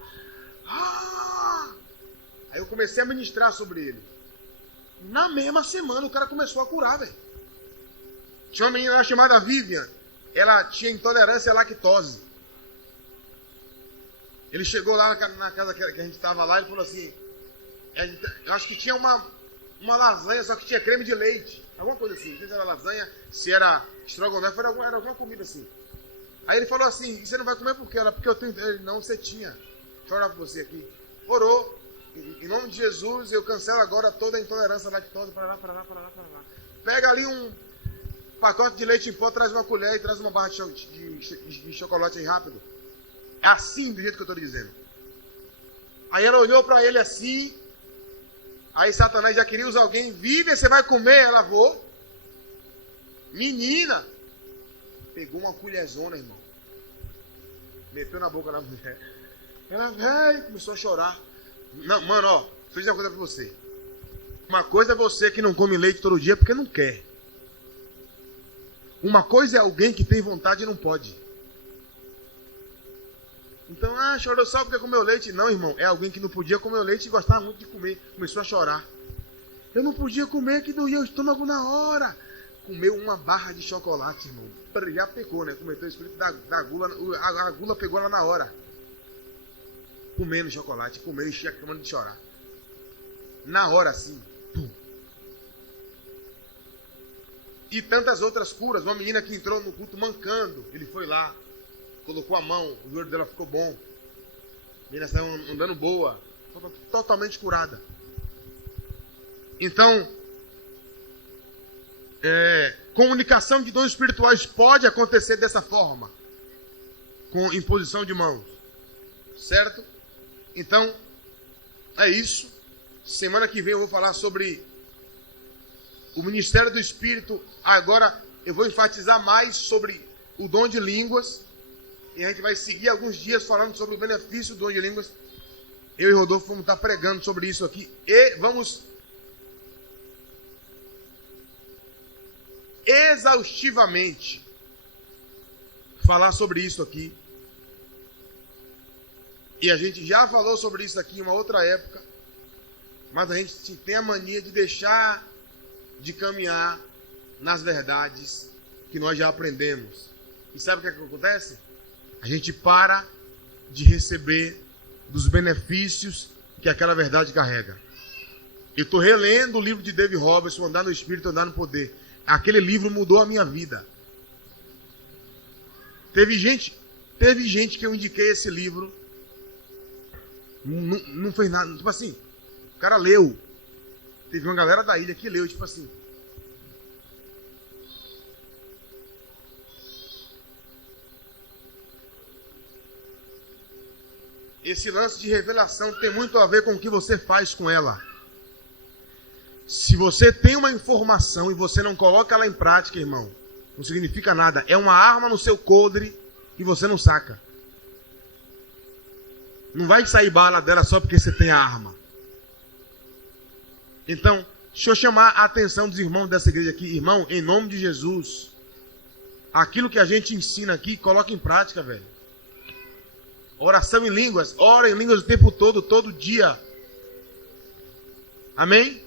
Aí eu comecei a ministrar sobre ele. Na mesma semana o cara começou a curar, velho. Tinha uma menina chamada Vivian, ela tinha intolerância à lactose. Ele chegou lá na casa que a gente estava lá, ele falou assim, eu acho que tinha uma lasanha, só que tinha creme de leite. Alguma coisa assim. Não sei se era lasanha, se era estrogonofe, era alguma comida assim. Aí ele falou assim, você não vai comer por quê? Ela, porque eu tenho... Ele, não, você tinha. Deixa eu orar por você aqui. Orou. Em nome de Jesus, eu cancelo agora toda a intolerância à lactose. Para lá. Pega ali um pacote de leite em pó, traz uma colher e traz uma barra de chocolate aí rápido. É assim, do jeito que eu estou lhe dizendo. Aí ela olhou para ele assim... Aí Satanás já queria usar alguém. Vivian, você vai comer? Ela, vou. Menina. Pegou uma colherzona, irmão. Meteu na boca da mulher. Ela, velho, começou a chorar. Não, mano, ó. Deixa eu dizer uma coisa pra você. Uma coisa é você que não come leite todo dia porque não quer. Uma coisa é alguém que tem vontade e não pode. Então, chorou só porque comeu leite. Não, irmão, é alguém que não podia comer leite e gostava muito de comer. Começou a chorar. Eu não podia comer, que doía o estômago na hora. Comeu uma barra de chocolate, irmão. Já pecou, né? Cometeu o espírito da gula. A gula pegou ela na hora. Comendo chocolate, comendo, enchia a cama de chorar. Na hora, assim. Pum. E tantas outras curas. Uma menina que entrou no culto mancando. Ele foi lá. Colocou a mão, o joelho dela ficou bom. A menina saiu andando boa. Totalmente curada. Então, comunicação de dons espirituais pode acontecer dessa forma. Com imposição de mãos. Certo? Então, é isso. Semana que vem eu vou falar sobre o ministério do Espírito. Agora eu vou enfatizar mais sobre o dom de línguas. E a gente vai seguir alguns dias falando sobre o benefício do dom de línguas. Eu e Rodolfo vamos estar pregando sobre isso aqui. E vamos exaustivamente falar sobre isso aqui. E a gente já falou sobre isso aqui em uma outra época. Mas a gente tem a mania de deixar de caminhar nas verdades que nós já aprendemos. E sabe o que é que acontece? A gente para de receber dos benefícios que aquela verdade carrega. Eu estou relendo o livro de David Robertson, Andar no Espírito, Andar no Poder. Aquele livro mudou a minha vida. Teve gente que eu indiquei esse livro, não fez nada. Tipo assim, o cara leu. Teve uma galera da ilha que leu, tipo assim. Esse lance de revelação tem muito a ver com o que você faz com ela. Se você tem uma informação e você não coloca ela em prática, irmão, não significa nada. É uma arma no seu coldre e você não saca. Não vai sair bala dela só porque você tem a arma. Então, deixa eu chamar a atenção dos irmãos dessa igreja aqui. Irmão, em nome de Jesus, aquilo que a gente ensina aqui, coloca em prática, velho. Oração em línguas. Ora em línguas o tempo todo, todo dia. Amém?